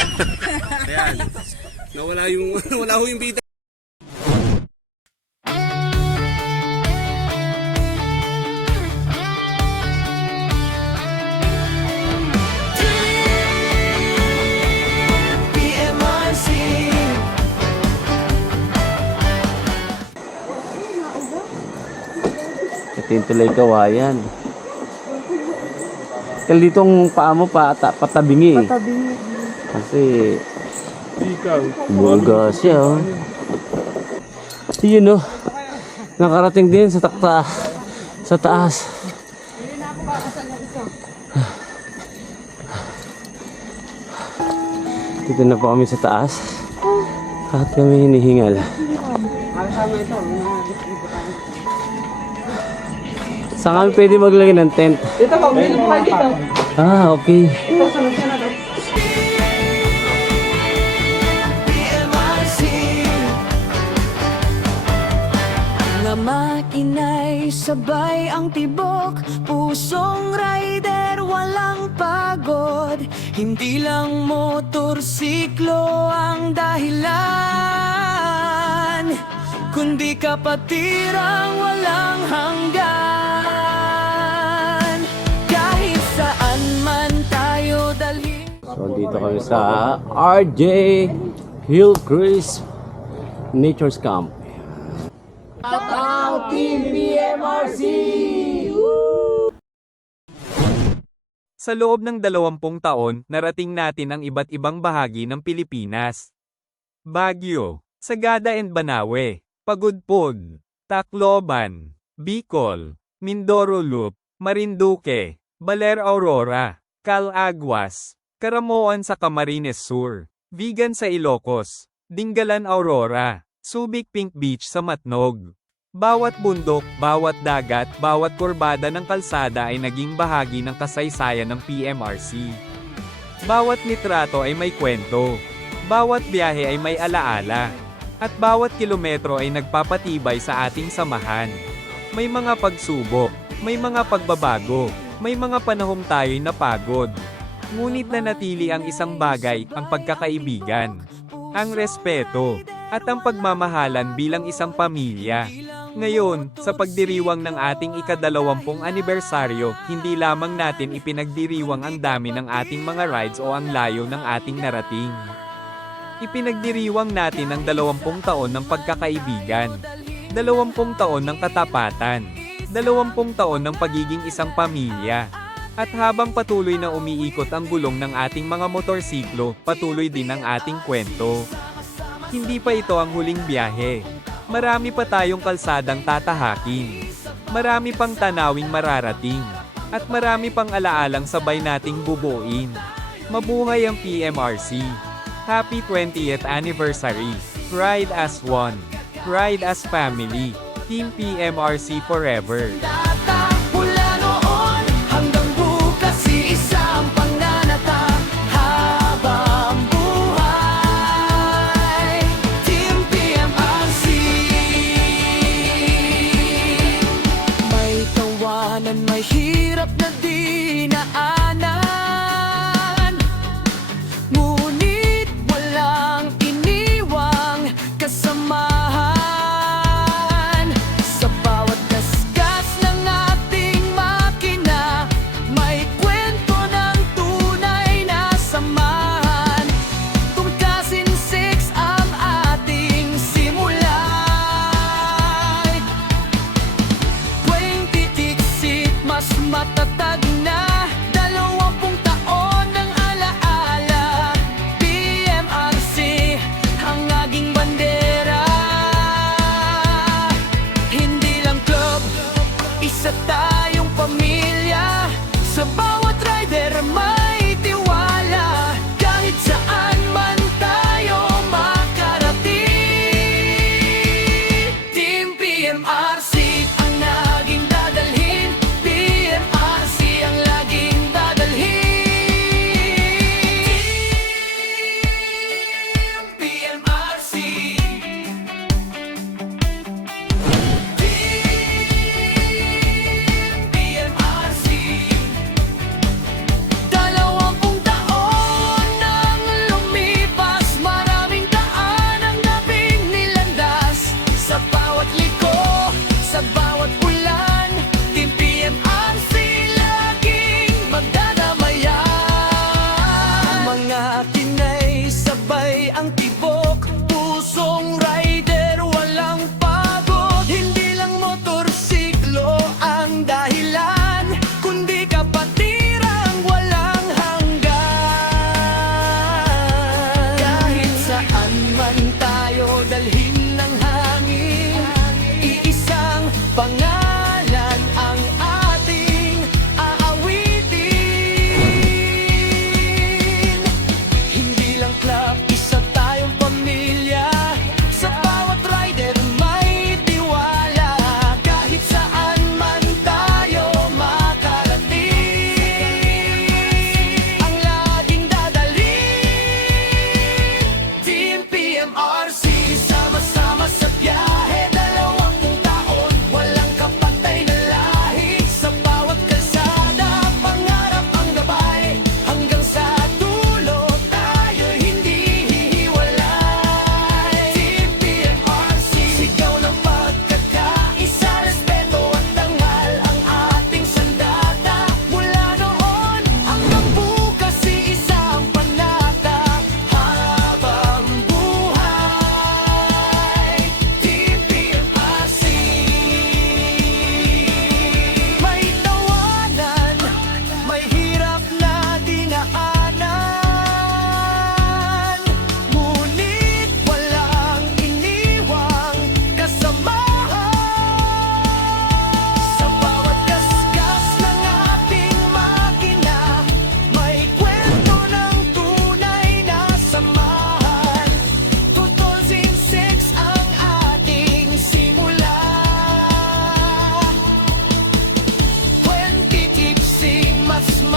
Ayan. Nawala yung, wala ho yung bida. Ito yung tulay kawayan. Kaya dito ang paa mo patabingi. Patabingi. Kasi buga siya. Oh. Yun oh. Nakarating din sa sa taas. Dito na po kami sa taas. At kami hinihingal. Saan kami pwede maglagay ng tent? Dito po, meron po kayo dito. Ah, okay. Ito, sunod na doon. Mga makina'y sabay ang tibok, pusong rider walang pagod. Hindi lang motorsiklo ang dahilan, kundi kapatirang walang hanggan. Kahit saan man tayo dalhin. So dito kami sa RJ Hillcrest Nature's Camp. Sa loob ng 20 taon, narating natin ang iba't ibang bahagi ng Pilipinas. Baguio, Sagada and Banawe, Pagudpud, Tacloban, Bicol, Mindoro Loop, Marinduque, Baler Aurora, Calaguas, Caramoan sa Camarines Sur, Vigan sa Ilocos, Dingalan Aurora, Subic Pink Beach sa Matnog. Bawat bundok, bawat dagat, bawat kurbada ng kalsada ay naging bahagi ng kasaysayan ng PMRC. Bawat litrato ay may kwento, bawat biyahe ay may alaala, at bawat kilometro ay nagpapatibay sa ating samahan. May mga pagsubok, may mga pagbabago, may mga panahong tayo'y napagod. Ngunit nanatili ang isang bagay, ang pagkakaibigan, ang respeto, at ang pagmamahalan bilang isang pamilya. Ngayon, sa pagdiriwang ng ating ika-20 anibersaryo, hindi lamang natin ipinagdiriwang ang dami ng ating mga rides o ang layo ng ating narating. Ipinagdiriwang natin ang 20 taon ng pagkakaibigan, 20 taon ng katapatan, 20 taon ng pagiging isang pamilya. At habang patuloy na umiikot ang gulong ng ating mga motorsiklo, patuloy din ang ating kwento. Hindi pa ito ang huling biyahe. Marami pa tayong kalsadang tatahakin. Marami pang tanawing mararating. At marami pang alaalang sabay nating bubuin. Mabuhay ang PMRC. Happy 20th anniversary. Ride as one. Ride as family. Team PMRC forever. Mula noon hanggang bukas, iisang panganata habang buhay. Team PMRC. May tawanan, may hirap na dinaanan, ngunit walang iniwang kasamahan. Sa bawat gasgas ng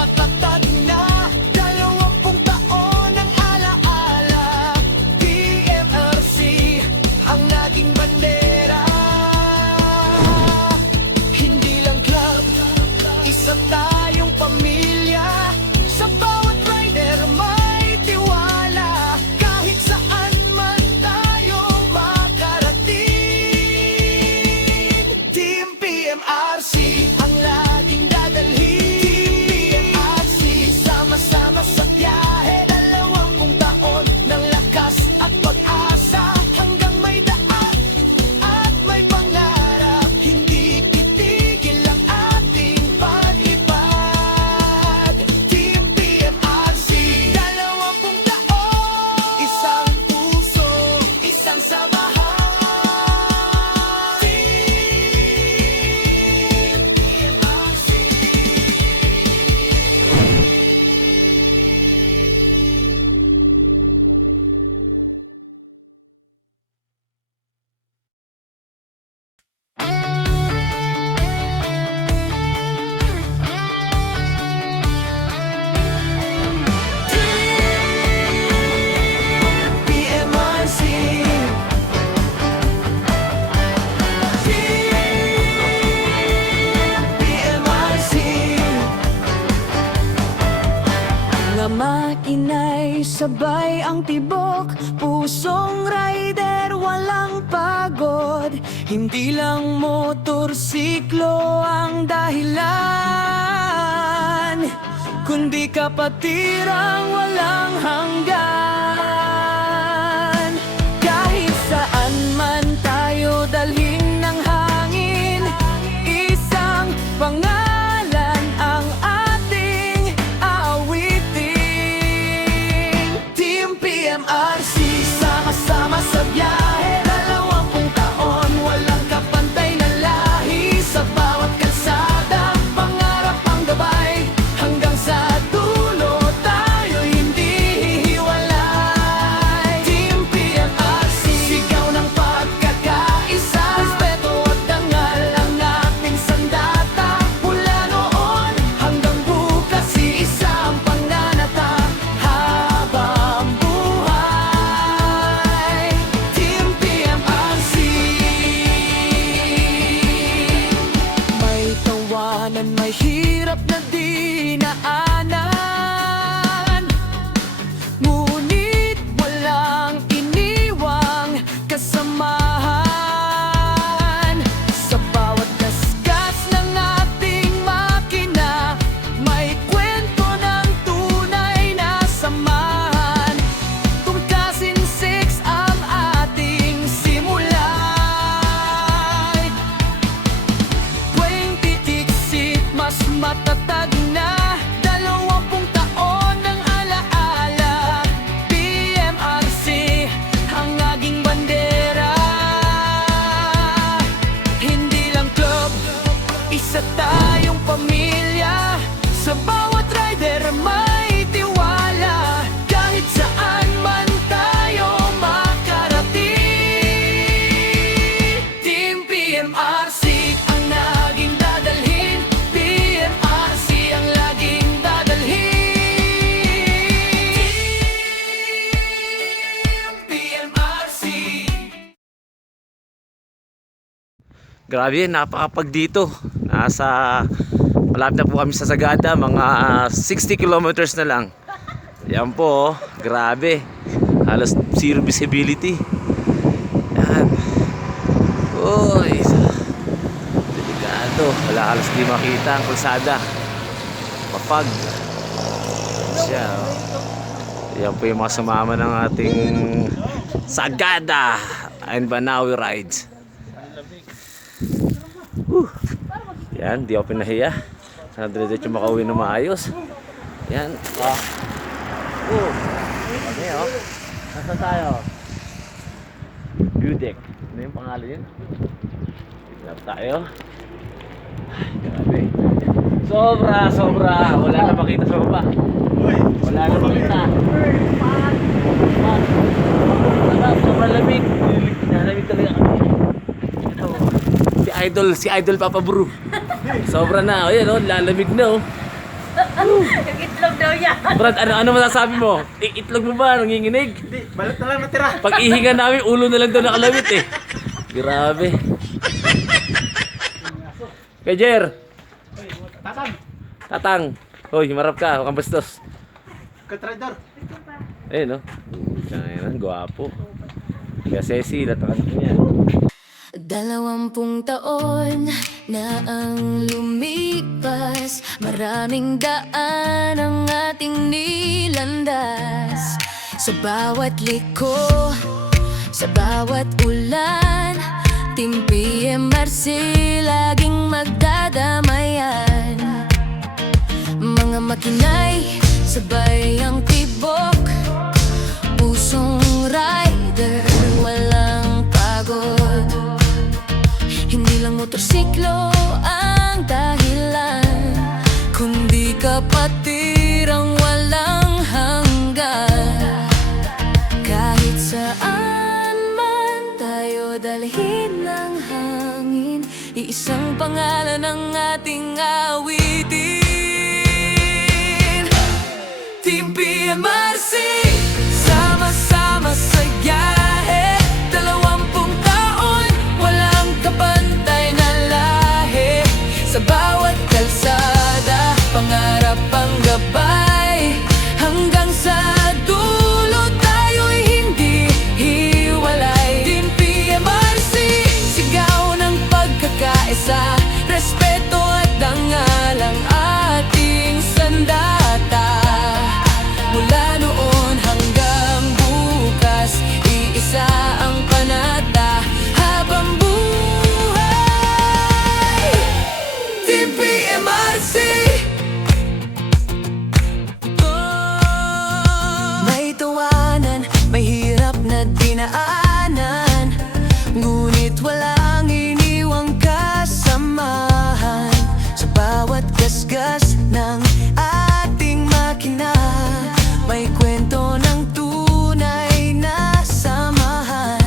matatag na 20 taon ng alaala. PMRC ang naging bandera. Hindi lang club, isa tayong pamilya. Sa bawat rider may tiwala. Kahit saan man tayo makarating. Team PMRC ang laging dadalhin. Team PMRC, sama-sama sa biyahe. 20 taon ng lakas at pag-asa. Hanggang may daan at may pangarap. Hindi titigil ang ating paglipad. Team PMRC, 20 taon. Isang puso, isang samahan. Team PMRC. PMRC. PMRC. Nga makinay sabay ang tibok. Pusong rider walang pagod. Hindi lang motorsiklo ang dahilan, kundi kapatirang walang hanggan. Kahit saan man tayo dalhin ng hangin, isang pangalan ang ating aawitin. Team PMRC, sama-sama sa biyahe. 20 taon, walang kapantay na lahi. Sa bawat kalsada, pangarap ang gabay. Hanggang sa dulo, tayo hindi hihiwalay. Team PMRC, sigaw ng pagkakaisa. Respeto at dangal ang ating sandata. Mula noon hanggang bukas, iisa ang pananata habang buhay. Team PMRC. May tawanan, may hirap na dinaanan, ngunit walang iniwang kasamahan. Sa bawat gasgas ng ating makina, may kwento ng tunay na samahan. Tungkasin 6 ang ating simulay. 20 tiksit, mas matatag na 20 taon ng alaala. PMRC ang naging bandera. Hindi lang club, isa tayong pamilya. Sa bawat rider may tiwala. Kahit saan man tayo makarating. Team PMRC ang naging dadalhin. PMRC ang laging dadalhin. Team PMRC. Grabe, napakapag dito. Malapit na po kami sa Sagada, mga 60 kilometers na lang. Yan po, grabe. Halos zero visibility. Yan. Uy, delikado. Wala halos di makita ang kalsada. Mapag. Siya, oh. Yan po yung mga sumama ng ating Sagada and Banawi rides. Yan, di ako pinahiya. Sana diretso makauwi na maayos. Yan. Okay, oh. Nasaan tayo? View deck. Ano yung pangalan yun? Tignan tayo. Ay, grabe. Sobra. Wala na makita sa baba. Wala na makita. Sobrang lamig. Nalamig talaga kami. Si Idol Papa Bru. Sobra na. O yan, lalamig na. Yung itlog daw yan. Brad, ano masasabi mo? Itlog mo ba? Nanginginig? Hindi, balat na lang natira. Pag ihinga namin, ulo na lang daw nakalawit eh. Grabe. Kay Jer. Tatang. Hoy, marap ka. Huwag kang bastos. Katrador. Eh, no? Ayun, gwapo. Kaya Ceci, latakan niya. 20 taon na ang lumipas, maraming daan ang ating nilandas. Sa bawat liko, sa bawat ulan, Team PMRC laging magdadamayan. Mga makinay, sabay ang tibok, pusong rider, walang pagod. Hindi lang motorsiklo ang dahilan, kundi kapatirang walang hanggan. Kahit saan man tayo dalhin ng hangin, iisang pangalan ang ating awitin. Team PMRC, sama-sama sa biyahe. 20 taon, walang kapantay na lahi. Sa bawat kalsada, pangarap ang gabay. Hanggang sa dulo tayo'y hindi hiwalay. Team PMRC, sigaw ng pagkakaisa, respeto at dangal ang ating sandata. Mula noon hanggang bukas, iisa ang panata habang buhay. Team PMRC. May tawanan, may hirap na dinaanan, ngunit walang iniwang kasamahan. Sa bawat gasgas ng ating makina, may kwento ng tunay na samahan.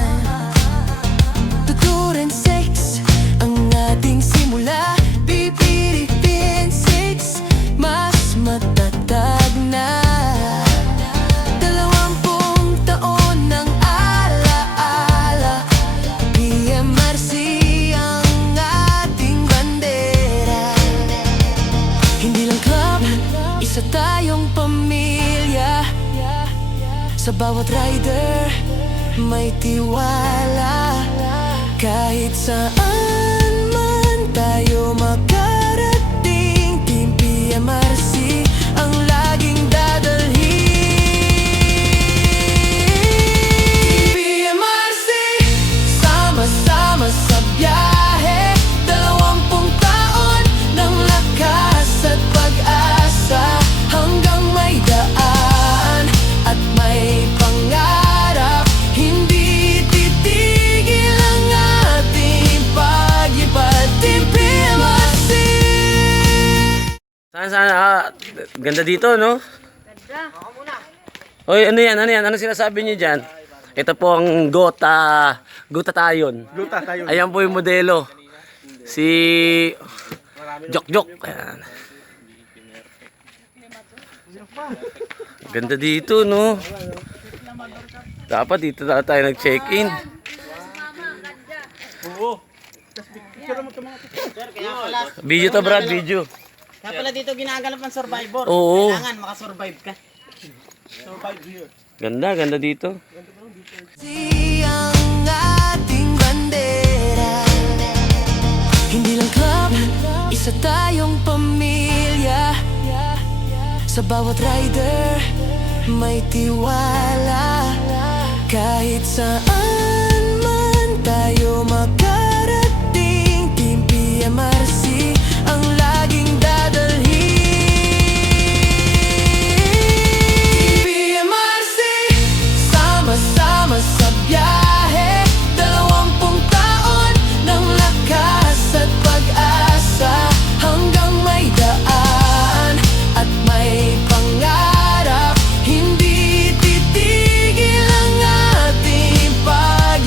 Tuturan 6 ang ating simula, pipilitin 6, mas matatag na. 20 taon ng alaala, PMRC ang ating bandera. Hindi lang club, isa tayong pamilya. Sa bawat rider, may tiwala. Kahit saan man tayo makarating, Team PMRC ang laging dadalhin. PMRC, sama-sama sa biyahe. 20 taon ng lakas at pag-asa, hanggang may daan at may pangarap. Hindi titigil ang ating pag-ibad. Team PMRC. Sana, ganda dito, no? Hoy, ano yan? Ano sinasabi niyo dyan? Ito po ang Gutatayon. Luta tayo. Ayan po yung modelo. Si Jok. Ayan. Ganda dito, no? Dapat dito na tayo nag-check-in. Video to, Brad, video. Kaya pala dito ginaganap ang survivor. Oo. Kailangan makasurvive ka. Ganda dito. Ang ating bandera. Hindi lang club, isa tayong pamilya. Sa bawat rider, may tiwala. Kahit saan man tayo makarating, Team PMRC ang laging dadalhin. PMRC, sama-sama sa biyahe. 20 taon ng lakas at pag-asa, hanggang may daan at may pangarap. Hindi titigil ang ating pag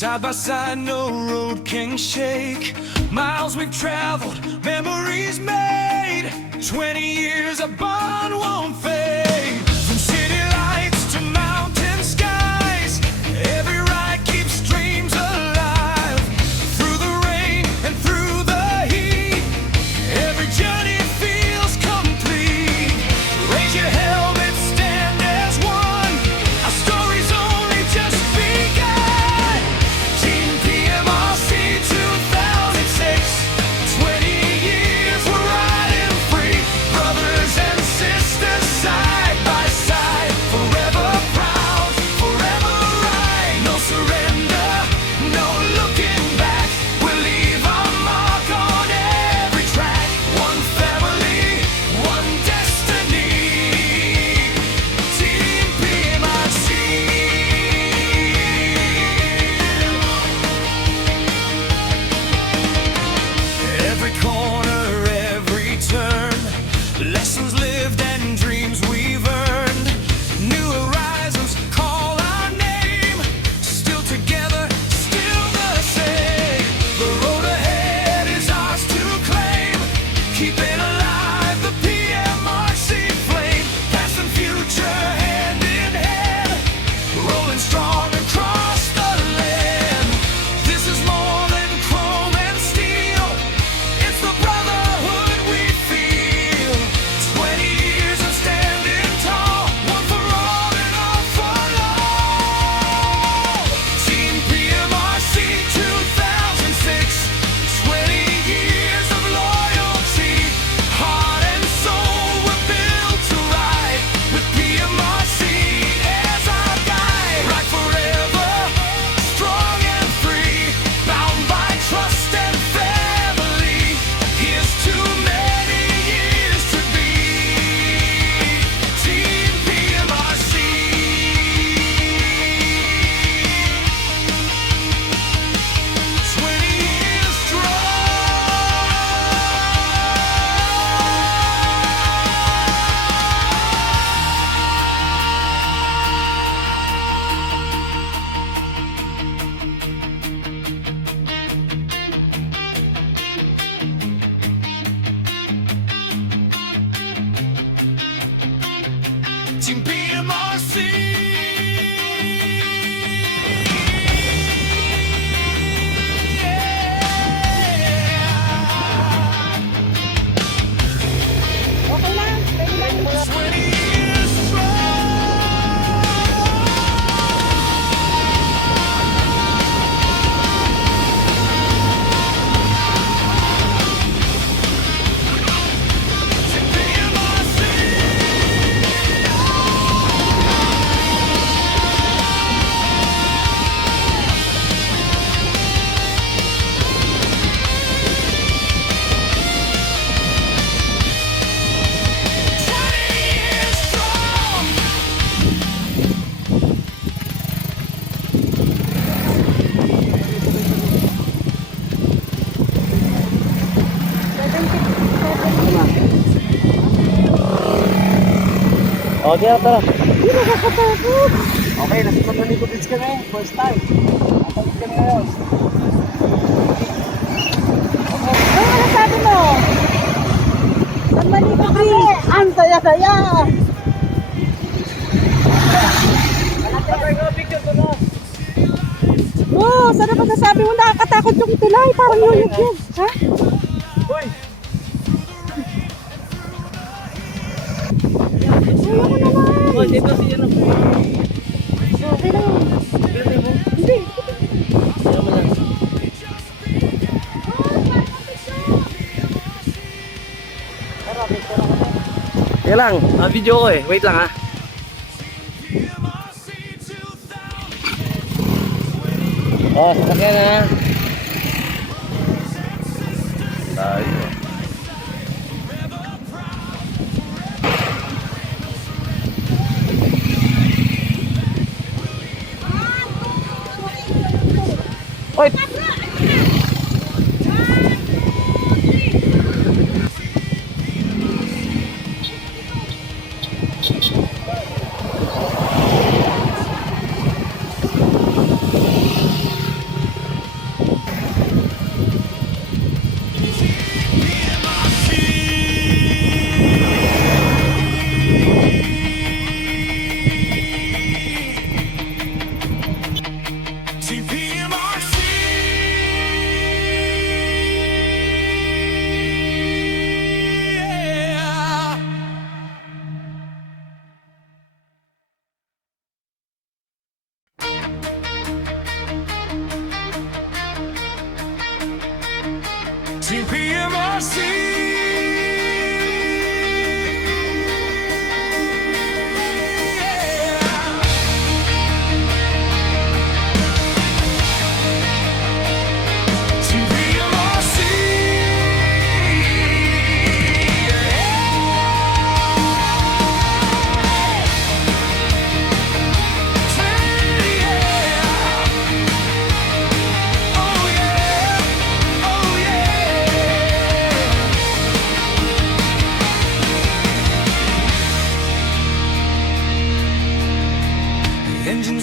Side by side, no road can shake. Miles we've traveled, memories made. 20 years, a bond won't fade. From city lights to mountain skies, every ride keeps dreams alive. Through the rain and through the heat, every journey feels complete. Raise your helmet, stand as one. Our story's only just begun. Team PMRC 2006. 20 years we're riding free. Brothers and sisters side by side. Forever proud, forever right. No surrender, no looking back. We'll leave our mark on every track. One family, one destiny. Team PMRC. Every corner, every turn, lessons lived and dreams we've earned. New horizons call our name. Still together, still the same. The road ahead is ours to claim. Keeping alive the PMRC flame. Past and future hand in hand, rolling strong across the land. This is more than chrome and steel. It's the brotherhood we feel. 20 years of standing tall, one for all and all for all. Team PMRC 2006. 20 years of loyalty, heart and soul were built to ride. With PMRC as our guide, ride forever, strong and free, bound by trust and family. Here's to many years to be. Team PMRC. 20 years strong. Team PMRC. Okay lang. Pwede lang. 20 years strong. Team PMRC. O, di tara. Hindi nakakatakot. Okay, nasa Manmanico Beach kami. First time. Nakabit kami ngayon. Ano sabi mo? Nagmanigo kami. Ang saya-saya. Oh, sana pa nasabi mo nakakatakot yung tulay. Parang yun. Ha? Hoy! Ayaw ko naman. O, dito si ano. Okay lang. Hindi. Ayaw mo lang. Teka lang, video ko eh. Wait lang ha. Oh, sasakyan na. Tayo. Oy!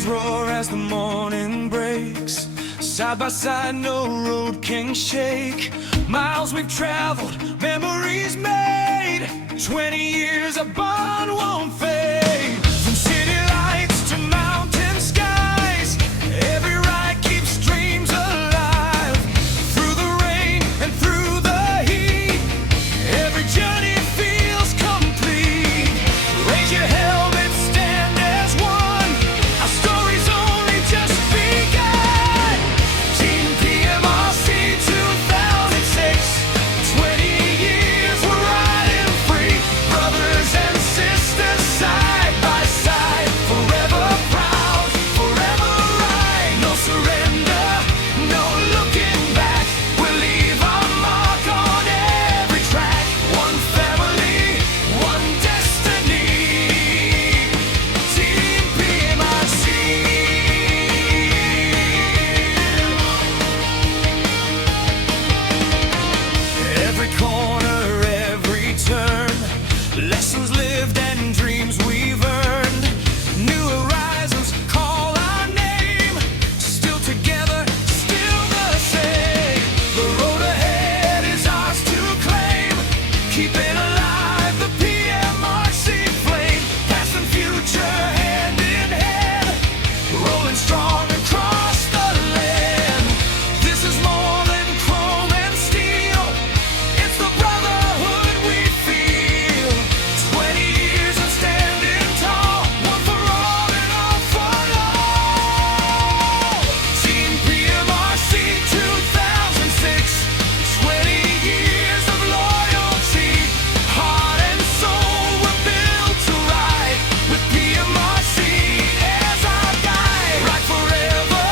roar as the morning breaks. Side by side, no road can shake. Miles we've traveled, memories made. 20 years, a bond won't fade. From city lights to mountain skies, every ride keeps dreams alive. Through the rain and through the heat, every journey feels complete. Raise your helmet, stand as one. Our story's only just begun. Team PMRC 2006. 20 years we're riding free. Brothers and sisters side by side. Forever proud, forever right. No surrender, no looking back. We'll leave our mark on every track. One family, one destiny. Team PMRC. Every corner, every turn, lessons lived and dreams we've earned. New horizons call our name. Still together, still the same. The road ahead is ours to claim. Keeping alive the PMRC flame. Past and future, hand in hand. Rolling strong across the land. This is more than chrome and steel. It's the brotherhood we feel. 20 years of standing tall. One for all and all for all. Team PMRC 2006. 20 years of loyalty. Heart and soul were built to ride. With PMRC as our guide. Ride forever,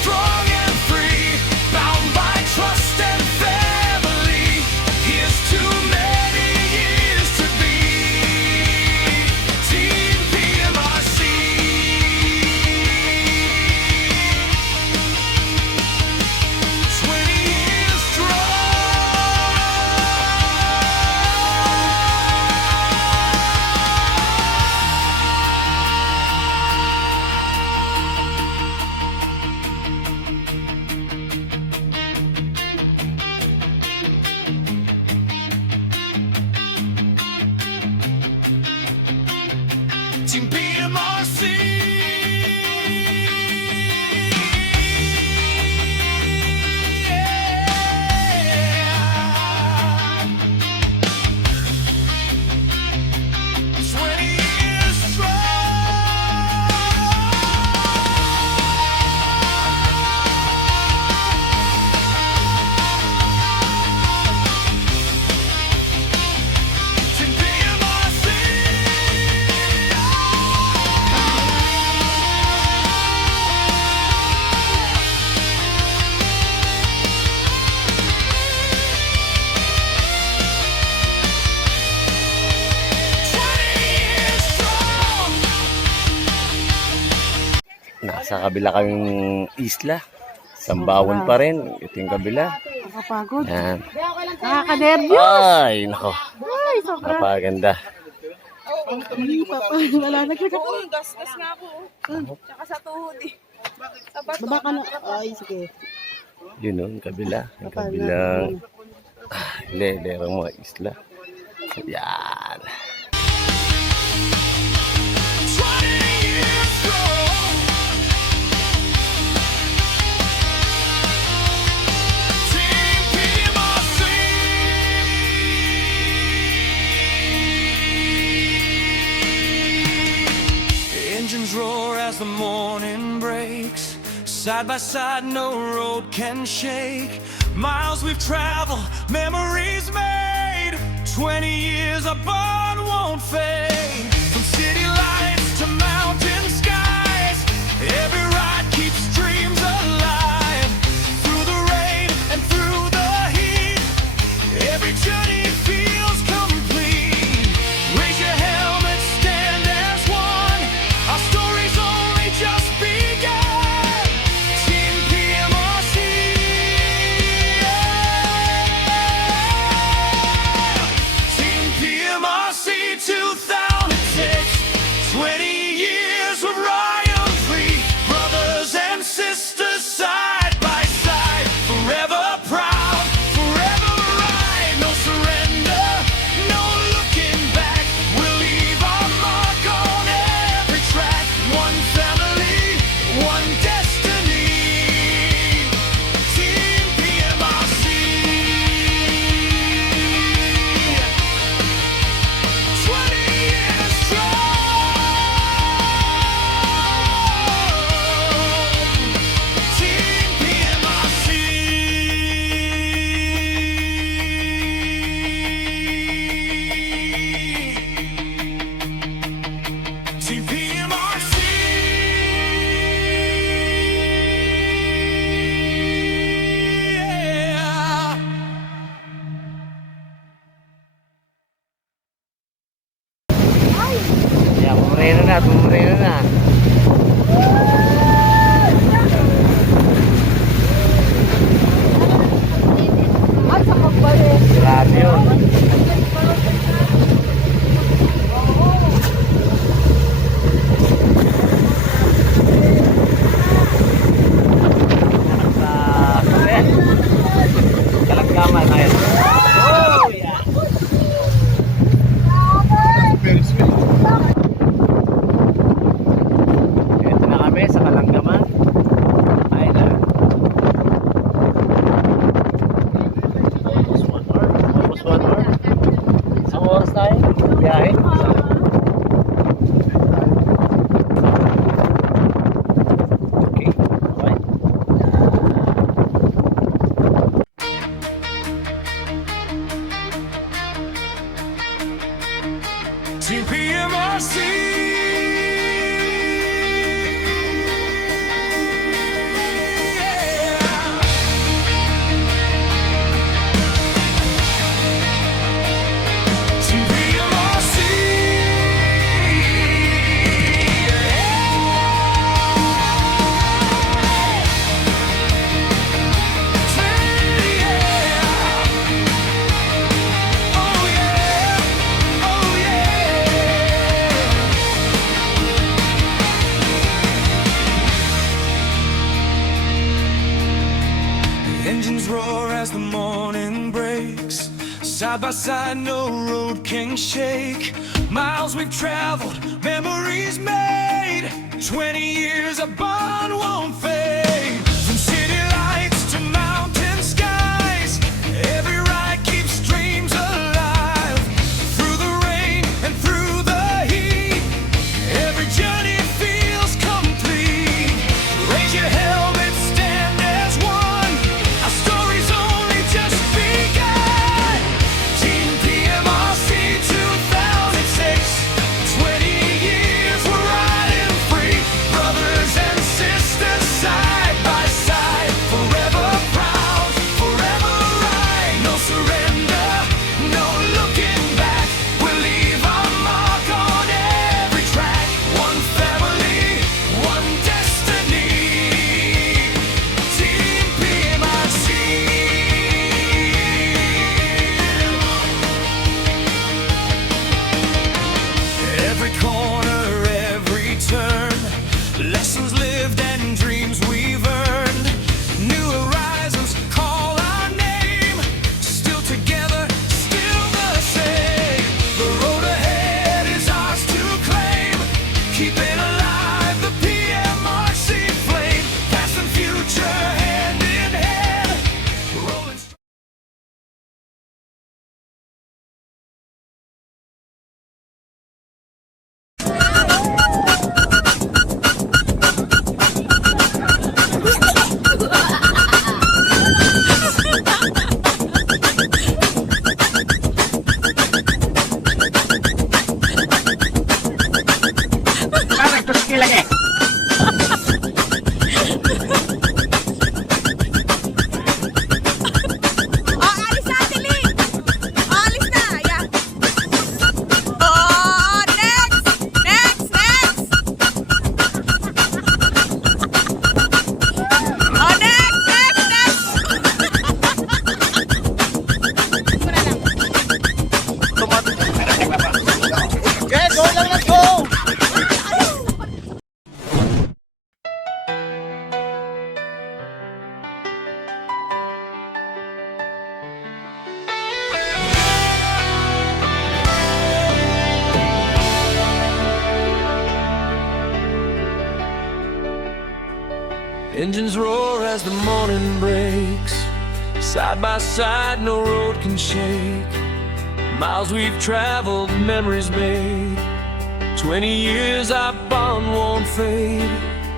strong and free. Bound by trust and family. Here's to many years to be. Team PMRC. 20 years strong. Team PMRC. Yeah. 20 years strong. Team PMRC. Nasa kabila kaming isla. Sambawan pa rin. Ito yung kabila. Nakapagod. Yan. Nakakanervyo. Ay, nako. Ay, sobra. Napaganda. Wala nagkakapo. Gas-gas nga po. Tsaka sa tuhod eh. Sa bato. Baba ka na. Ay, sige. Yun o, yung kabila. Yung kabilang... Lerong mga isla. Yan. 20 years strong. Team PMRC. Engines roar as the morning breaks. Side by side, no road can shake. Miles we've traveled, memories made. 20 years, a bond won't fade. From city lights to mountain skies, every ride keeps dreams alive. Through the rain and through the heat, every journey feels complete. Raise your helmet, stand as one. Our story's only just begun. Team PMRC. Yeah. Team PMRC. Bumareno na, bumareno na. Grabe yun. Kalagkaman na yun. Oh, yeah. Ito na kami sa Kalanggaman Island. Almost 1 hour. Almost 1 hour. Isang oras tayo. Biyahe. Okay. Bye. TPMRC. Engines roar as the morning breaks. Side by side, no road can shake. Miles we've traveled, memories made. 20 years a bond won't fade. From city lights to mountain skies, every ride keeps dreams alive. Through the rain and through the heat, every journey feels complete. Raise your helmet, stand as one. Our story's only just begun. Team PMRC 2006. 20 years we're riding free. Brothers and sisters side by side. Forever proud, forever right. No surrender, no looking back. We'll leave our mark on every track. One family, one destiny. Team PMRC. Every corner, every turn, lessons lived and dreams we've earned. New horizons call our name. Still together, still the same. The road ahead is ours to claim. Keeping alive the PMRC flame. Past and future, hand in hand. Rolling. Alis na, Tili! Alis na, yeah. Next! Next! Next! Okay, go lang, let's go! Engines roar as the morning breaks. Side by side, no road can shake. Miles we've traveled, memories made. 20 years our bond won't fade.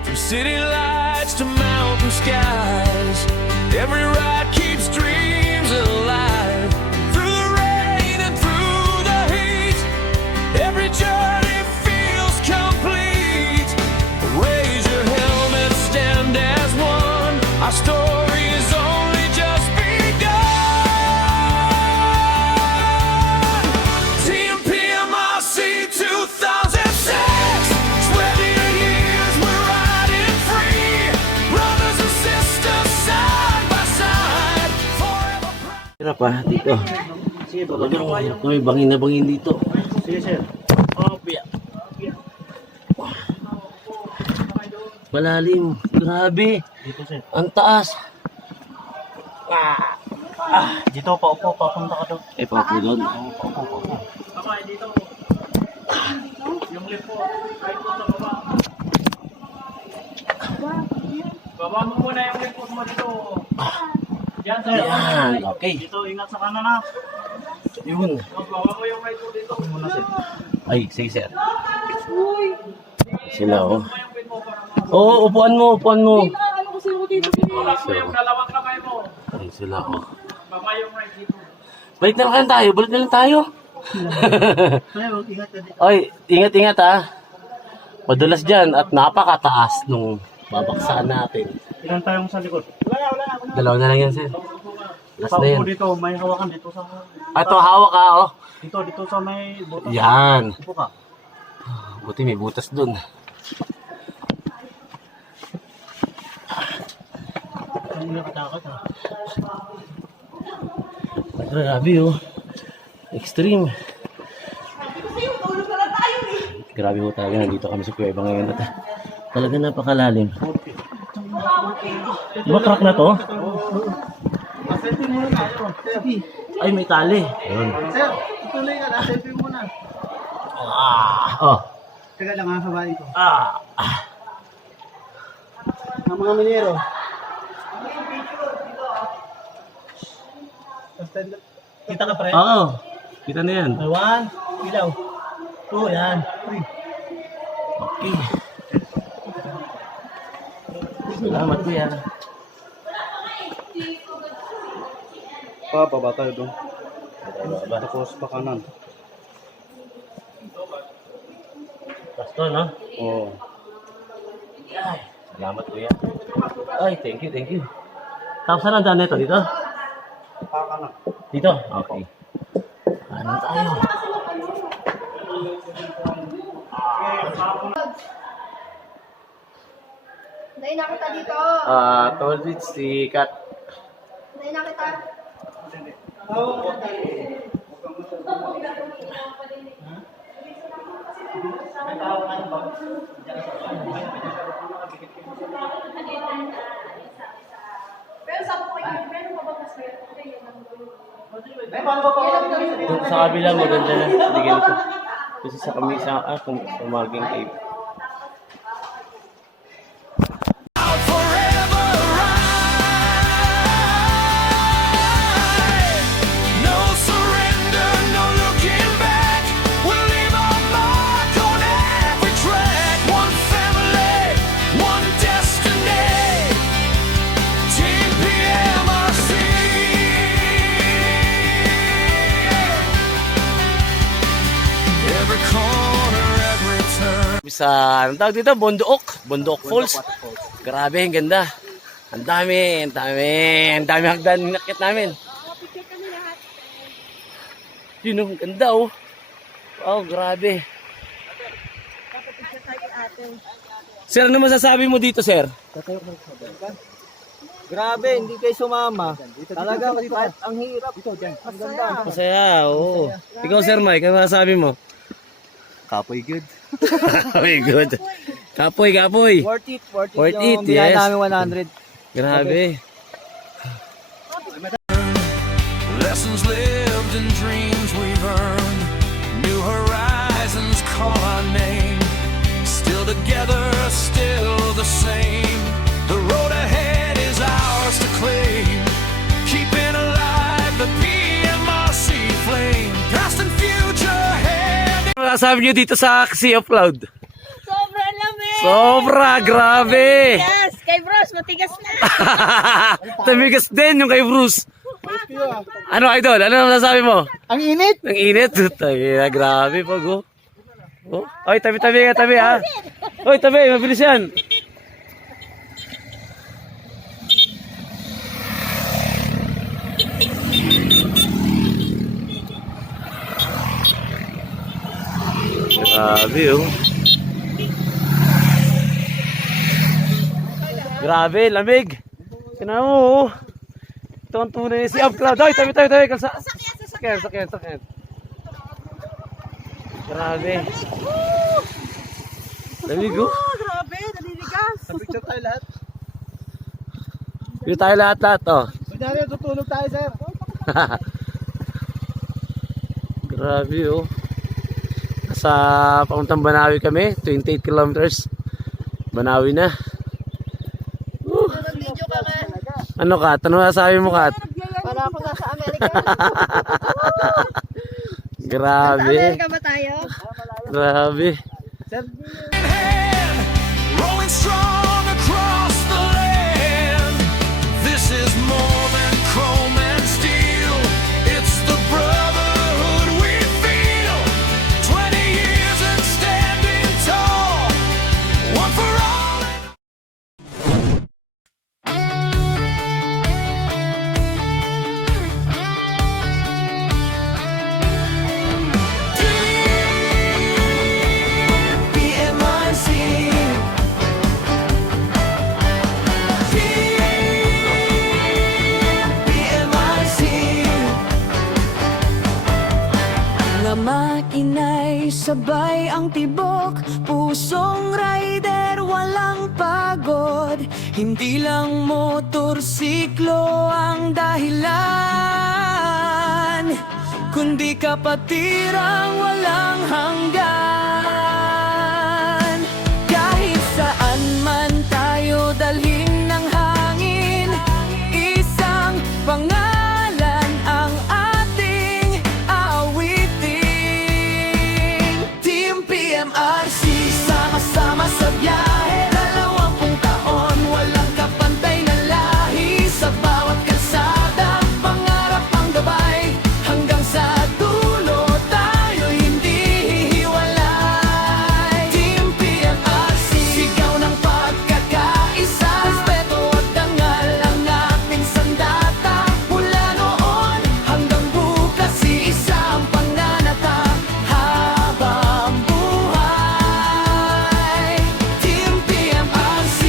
From city lights to mountain skies, every ride keeps dreams alive. Through the rain and through the heat, every journey feels complete. Raise your helmet, stand as one. Our story is only just begun. Team PMRC 2006. Hirap ha, dito. Talagang may bangin na bangin dito. Sige, sir. Malalim. Grabe. Dito, sir. Ang taas. Dito, paupo. Papunta ka doon. Eh, pa po doon. Baba mo muna yung limpos mo dito. Yan, sir. Yan, okay. Dito, ingat sa kanan ha. Yun. Baba mo yung light mo dito. Muna, sir. Ay, sige sir. Sila oh. Oo, upuan mo. Ano kasi ako dito? Sila, oh. Dalawang kamay mo. Ay, sila oh. Baba yung right dito. Balik na lang tayo. Ingat ka dito. Oy, ingat ha. Madulas dyan at napakataas nung babaksakan natin. Ilan tayong sa likod? Wala. Dalawa na lang yan sir. Last na yan. Paupo dito, may hawakan dito sa... Ito, hawak ka oh. Dito sa may butas. Yan. Upo ka. Buti may butas dun. Hindi na katakot ha. Grabe oh. Extreme. Grabe ho talaga. Nandito kami sa Cueva ngayon. At talaga napakalalim. Di ba crack na to? Ay, may tali. Ayun. Sir, ituloy ka na. Selfie muna. Oh. Teka lang ha, sabahin ko. Ah. Ang mga minero. Kita ka pre? Oo. Kita na yan. 1, ilaw. 2, yan. 3. Okay. Salamat kuya. Baba tayo doon. Tapos pa kanan. Pasto, no? Oo. Salamat kuya. Ay, thank you. Tapos saan ang daan nito? Dito? Kanan. Dito? Okay. Ano tayo? Dahil nakita dito. Told it si Kat. Dahil nakita. Pero sabi ko kayo, meron pa ba mas meron? Doon sa kabila, maganda na. Hindi ganito. Kasi sa kamisa, umaging cave. Forever ride. No surrender, no looking back. We'll leave our mark on every track. One family, one destiny. Team PMRC. Every corner, every turn. Sa, anong tawag dito? Bondook Falls. Grabe, ang ganda. Ang dami hagdan nakit namin. Yun, ang ganda oh. Wow, grabe. Sir, ano masasabi mo dito, sir? Grabe, hindi kayo sumama. Talaga, kahit ang hirap. Ang ganda. Masaya, oo. Ikaw, Sir Mike, ano masasabi mo? Kapoy good. Kapoy, good. Kapoy. Worth it. Worth it, Yung binayad yes. namin 100. Grabe. Lessons lived and dreams we've earned. New horizons call our name. Still together, still the same. The road ahead is ours to claim. Keeping alive the PMRC flame. Past and future hand. Ano masasabi niyo dito sa Sea of Cloud? Sobrang lamig! Sobra, grabe. Yes! Kay Bros, matigas na! Tamigas din yung kay Bruce. Ano, idol? Ano masasabi mo? Ang init! Ang init. Tangina, grabe pag oh. Oh. Oy, tabi ha. Oy, tabi, mabilis yan. Grabe oh. Grabe, lamig. Tingnan mo oh. Ito ang tunay si Upcloud. Ay, tabi. Kalsa. Sakyan. Grabe. Daligo. Grabe, naliligas. Sa picture tayo lahat. Dito tayo lahat, oh. Kunyari, tutulog tayo, sir. Grabe, oh. Sa papuntang Banawi kami, 28 kilometers. Banawi na. Nag-video ka nga. Ano ka? Tanong na sabi mo, Kat? Para ako nasa Amerika. Grabe. Amerika ba tayo? Grabe. Rolling strong across the land. This is more than chrome and steel. It's the brotherhood we feel. 20 years and standing tall. One for all. PMRC. PMRC. Nga makinay, sabay ang tibok. Pusong rider, walang pagod. Hindi lang motorsiklo ang dahilan, kundi kapatirang walang hanggan. Kahit saan man tayo dalhin ng hangin, isang pangalan ang ating aawitin. Team PMRC, sama-sama sa biyahe. 20 taon, walang kapantay na lahi. Sa bawat kalsada, pangarap ang gabay. Hanggang sa dulo, tayo hindi hihiwalay. Team PMRC, sigaw ng pagkakaisa. Respeto at dangal ang ating sandata. Mula noon hanggang bukas, iisa ang pananata. Habang buhay, Team PMRC.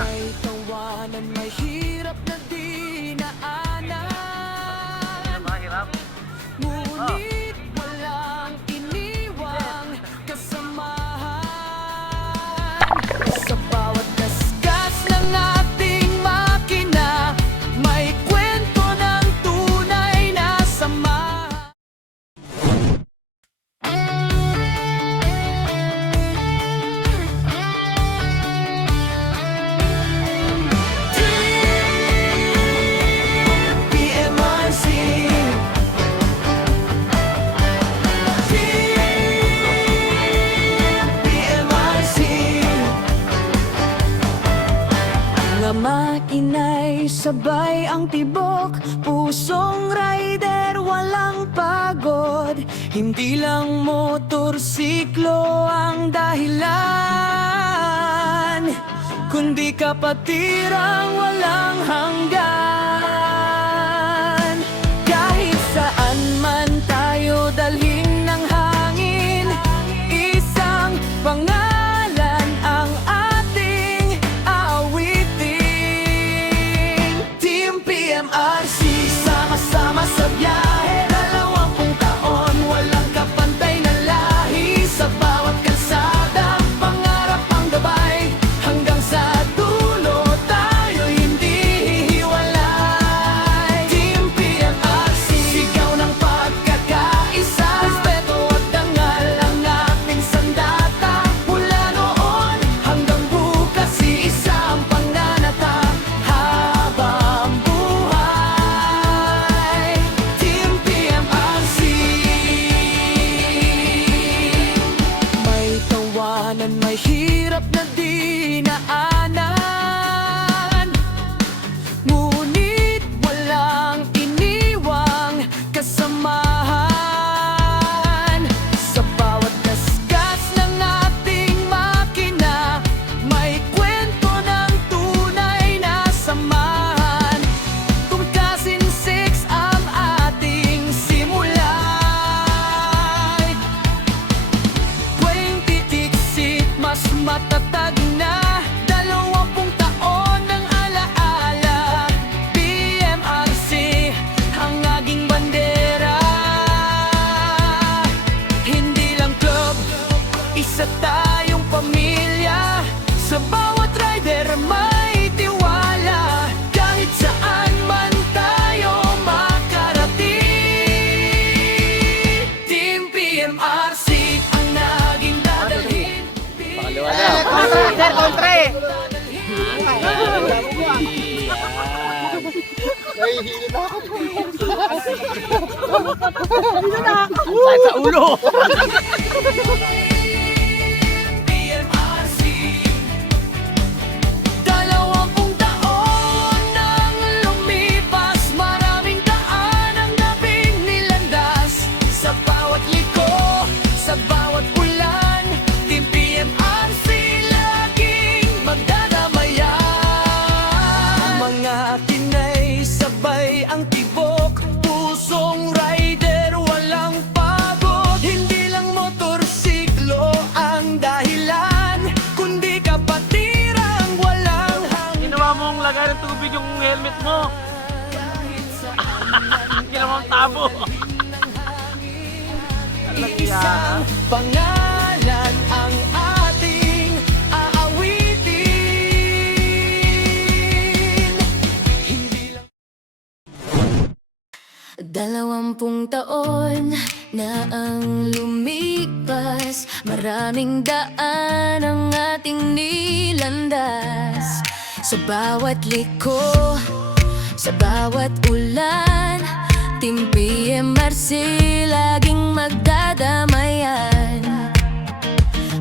May tawanan, may hirap na dinaanan. Ngunit walang iniwang kasamahan. Sa bawat gasgas ng ating makina, may kwento ng tunay na samahan. PMRC. PMRC. Nga makinay, sabay ang tibok. Pusong rider, walang pagod. Hindi lang motorsiklo ang dahilan, kundi kapatirang walang hanggan. Kahit saan man tayo dalhin ng hangin, isang pangalan ang ating aawitin. Team PMRC, sama-sama sa biyahe. 20 taon, walang kapantay na lahi. Sa bawat kalsada, pangarap ang gabay. Hanggang sa dulo, tayo hindi hihiwalay. kontra eh. Sakit sa ulo. PMRC 20 taon nang lumipas, maraming daan ang nabing nilandas. Sa bawat liko, sa bawat ulan, Team PMRC laging magdadamayan. Mga kinay sabay ang tibok, pusong rider walang pagod. Hindi lang motorsiklo ang dahilan, kundi kapatirang walang Ginawa mong lagay ng tubig yung helmet mo. Ginawa mong tabo. isang pangalan ang ating aawitin. Hindi lang 20 taon na ang lumipas, maraming daan ang ating nilandas. Sa bawat liko, sa bawat ulan, Team PMRC laging magdadamayan.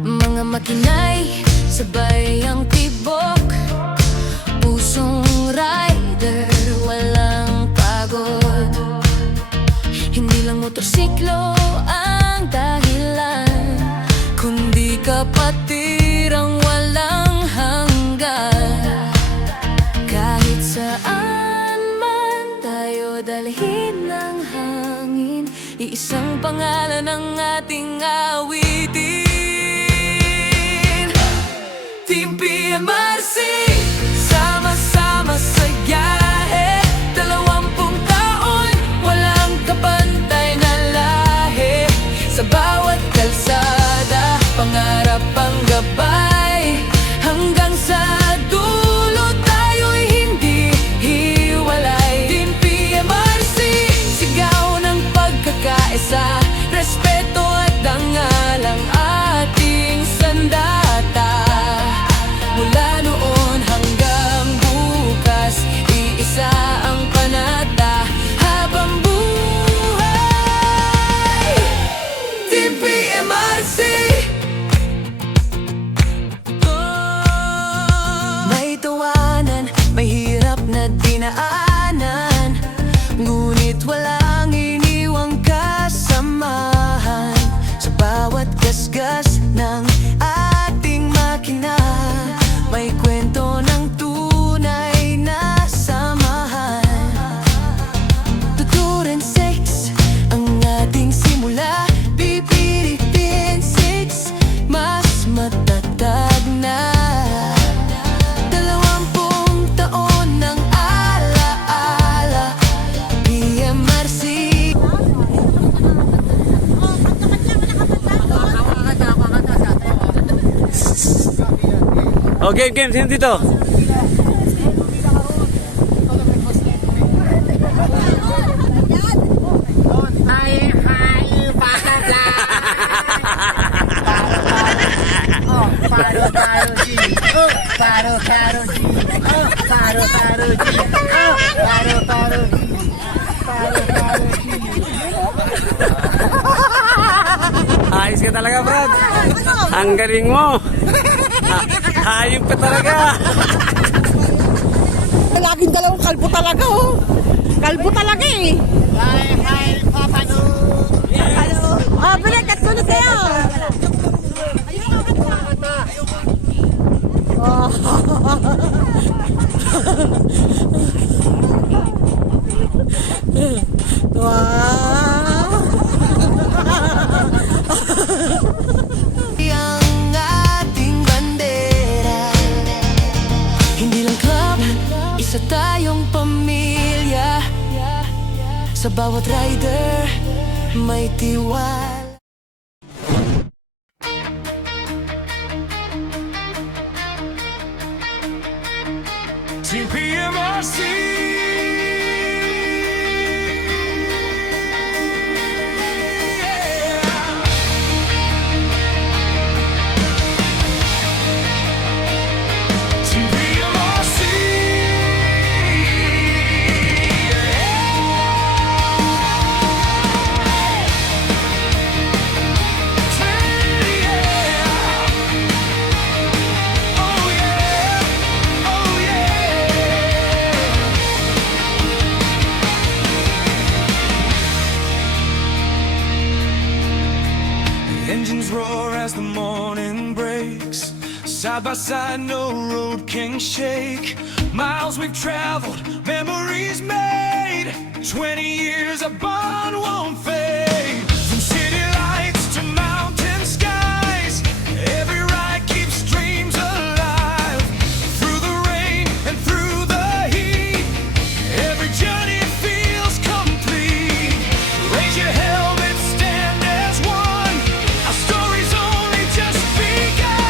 Mga makinay, sabay ang tibok, pusong rider, walang pagod. Hindi lang motorsiklo ang dahilan, kundi kapatirang walang hanggan. Kahit saan man tayo dalhin ng hangin, iisang pangalan ang ating awitin. Team PMRC, sama-sama sa biyahe. 20 taon, walang kapantay na lahi. Sa bawat kalsada, pangarap ang gabay. Hanggang sa dulo tayo'y hindi hiwalay. Team PMRC, sigaw ng pagkakaisa, respeto at dangal ang ating sandata. Mula noon hanggang bukas, iisa ang panata habang buhay. Team PMRC. May tawanan, may hirap na dinaanan, ngunit walang iniwang kasamahan. Sa bawat gasgas ng ating makina, may kwento ng tunay na samahan. Tuturan 6 ang ating simula, pipilitin 6, mas matatag na. 20 taon ng alaala, PMRC. Oh, game, sino dito? Ayos ka talaga, Brad. Ang galing mo. Hayop ka talaga. Laging dalawang kalbo talaga oh. Kalbo talaga eh. Oh, bilang katulog kayo. Wow. Ang ating bandera, hindi lang club, isa tayong pamilya. Sa bawat rider, may tiwala. Team PMRC. engines roar as the morning breaks. Side by side, no road can shake. Miles we've traveled, memories made. 20 years, a bond won't fade. From city lights to mountain skies, every ride keeps dreams alive. Through the rain and through the heat, every journey feels complete. Raise your helmet, stand as one. Our story's only just begun.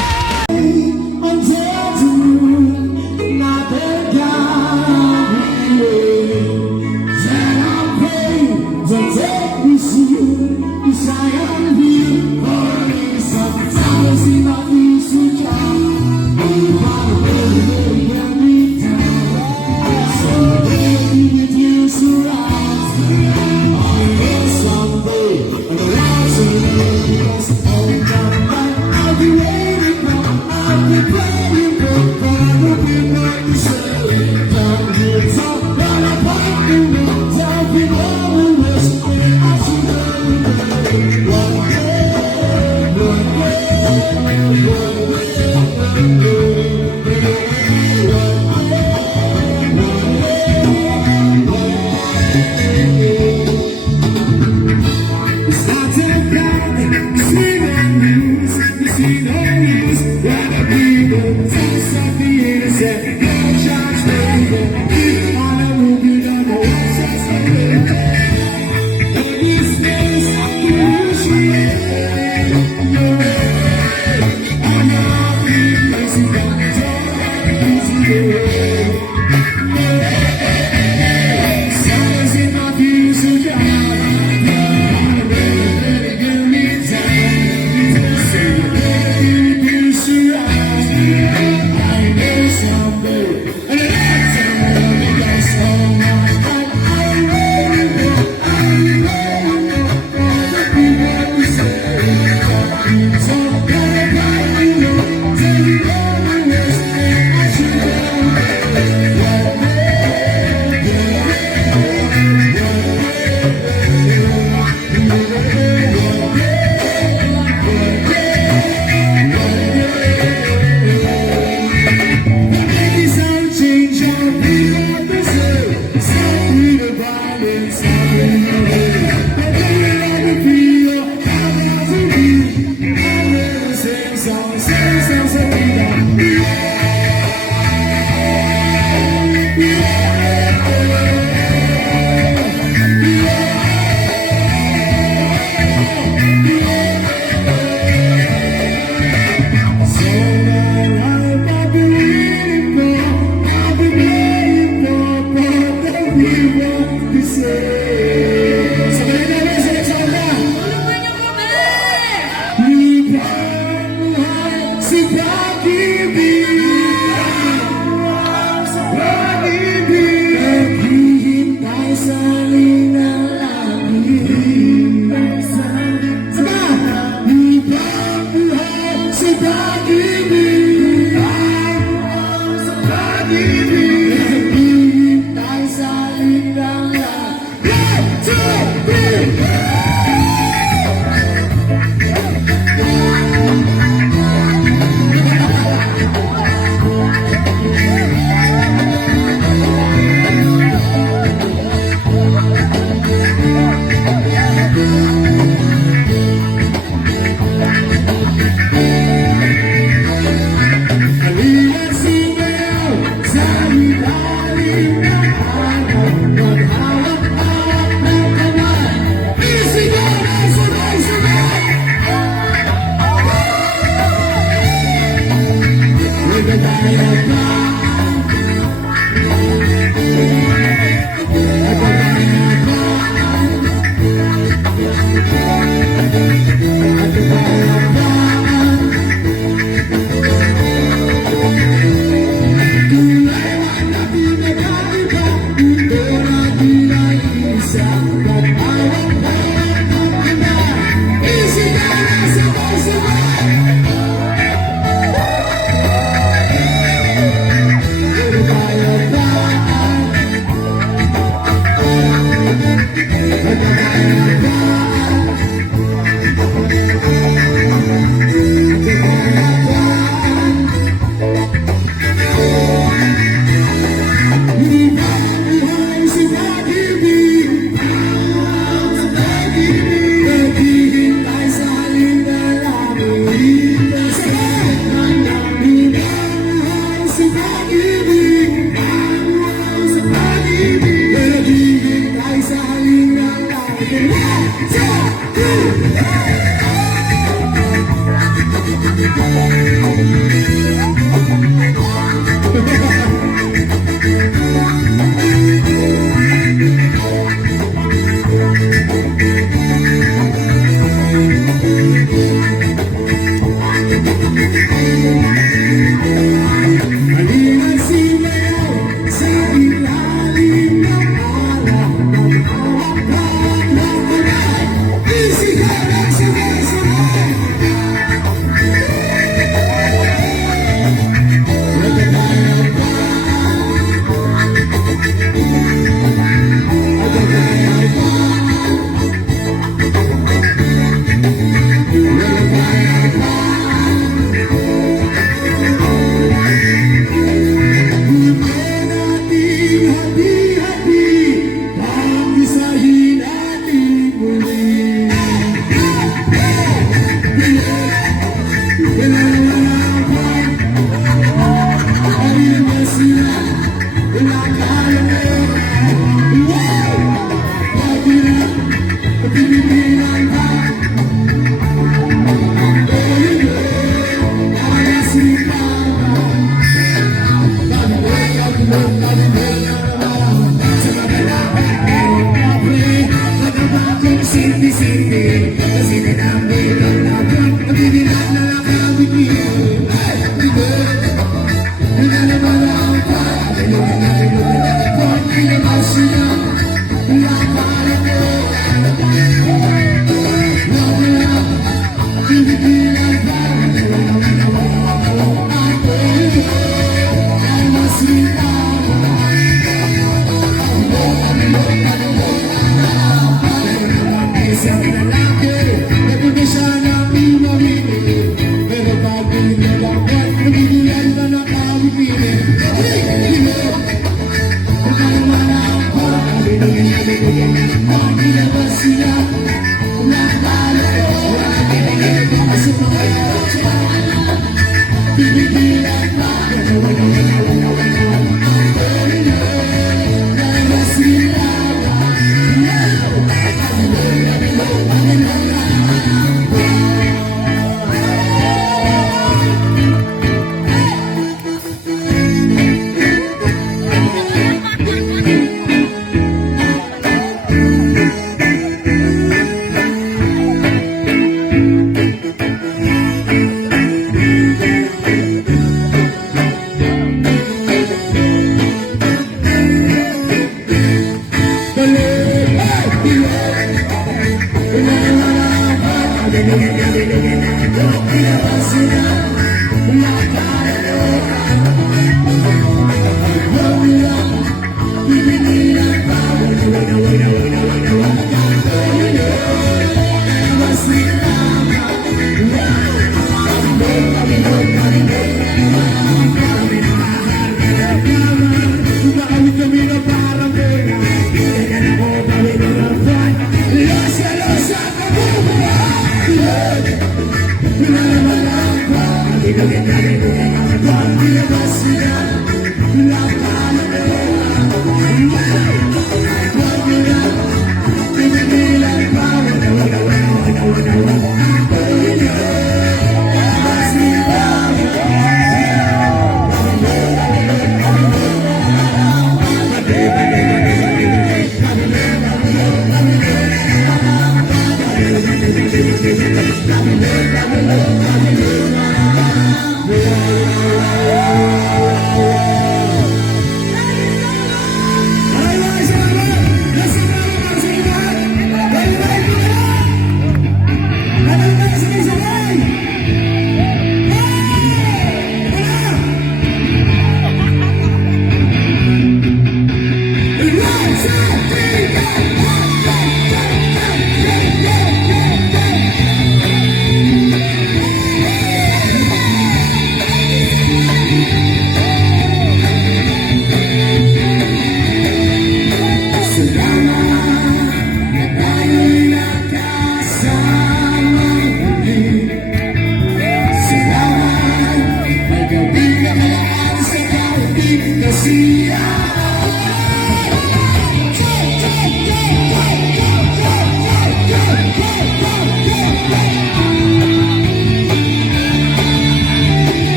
One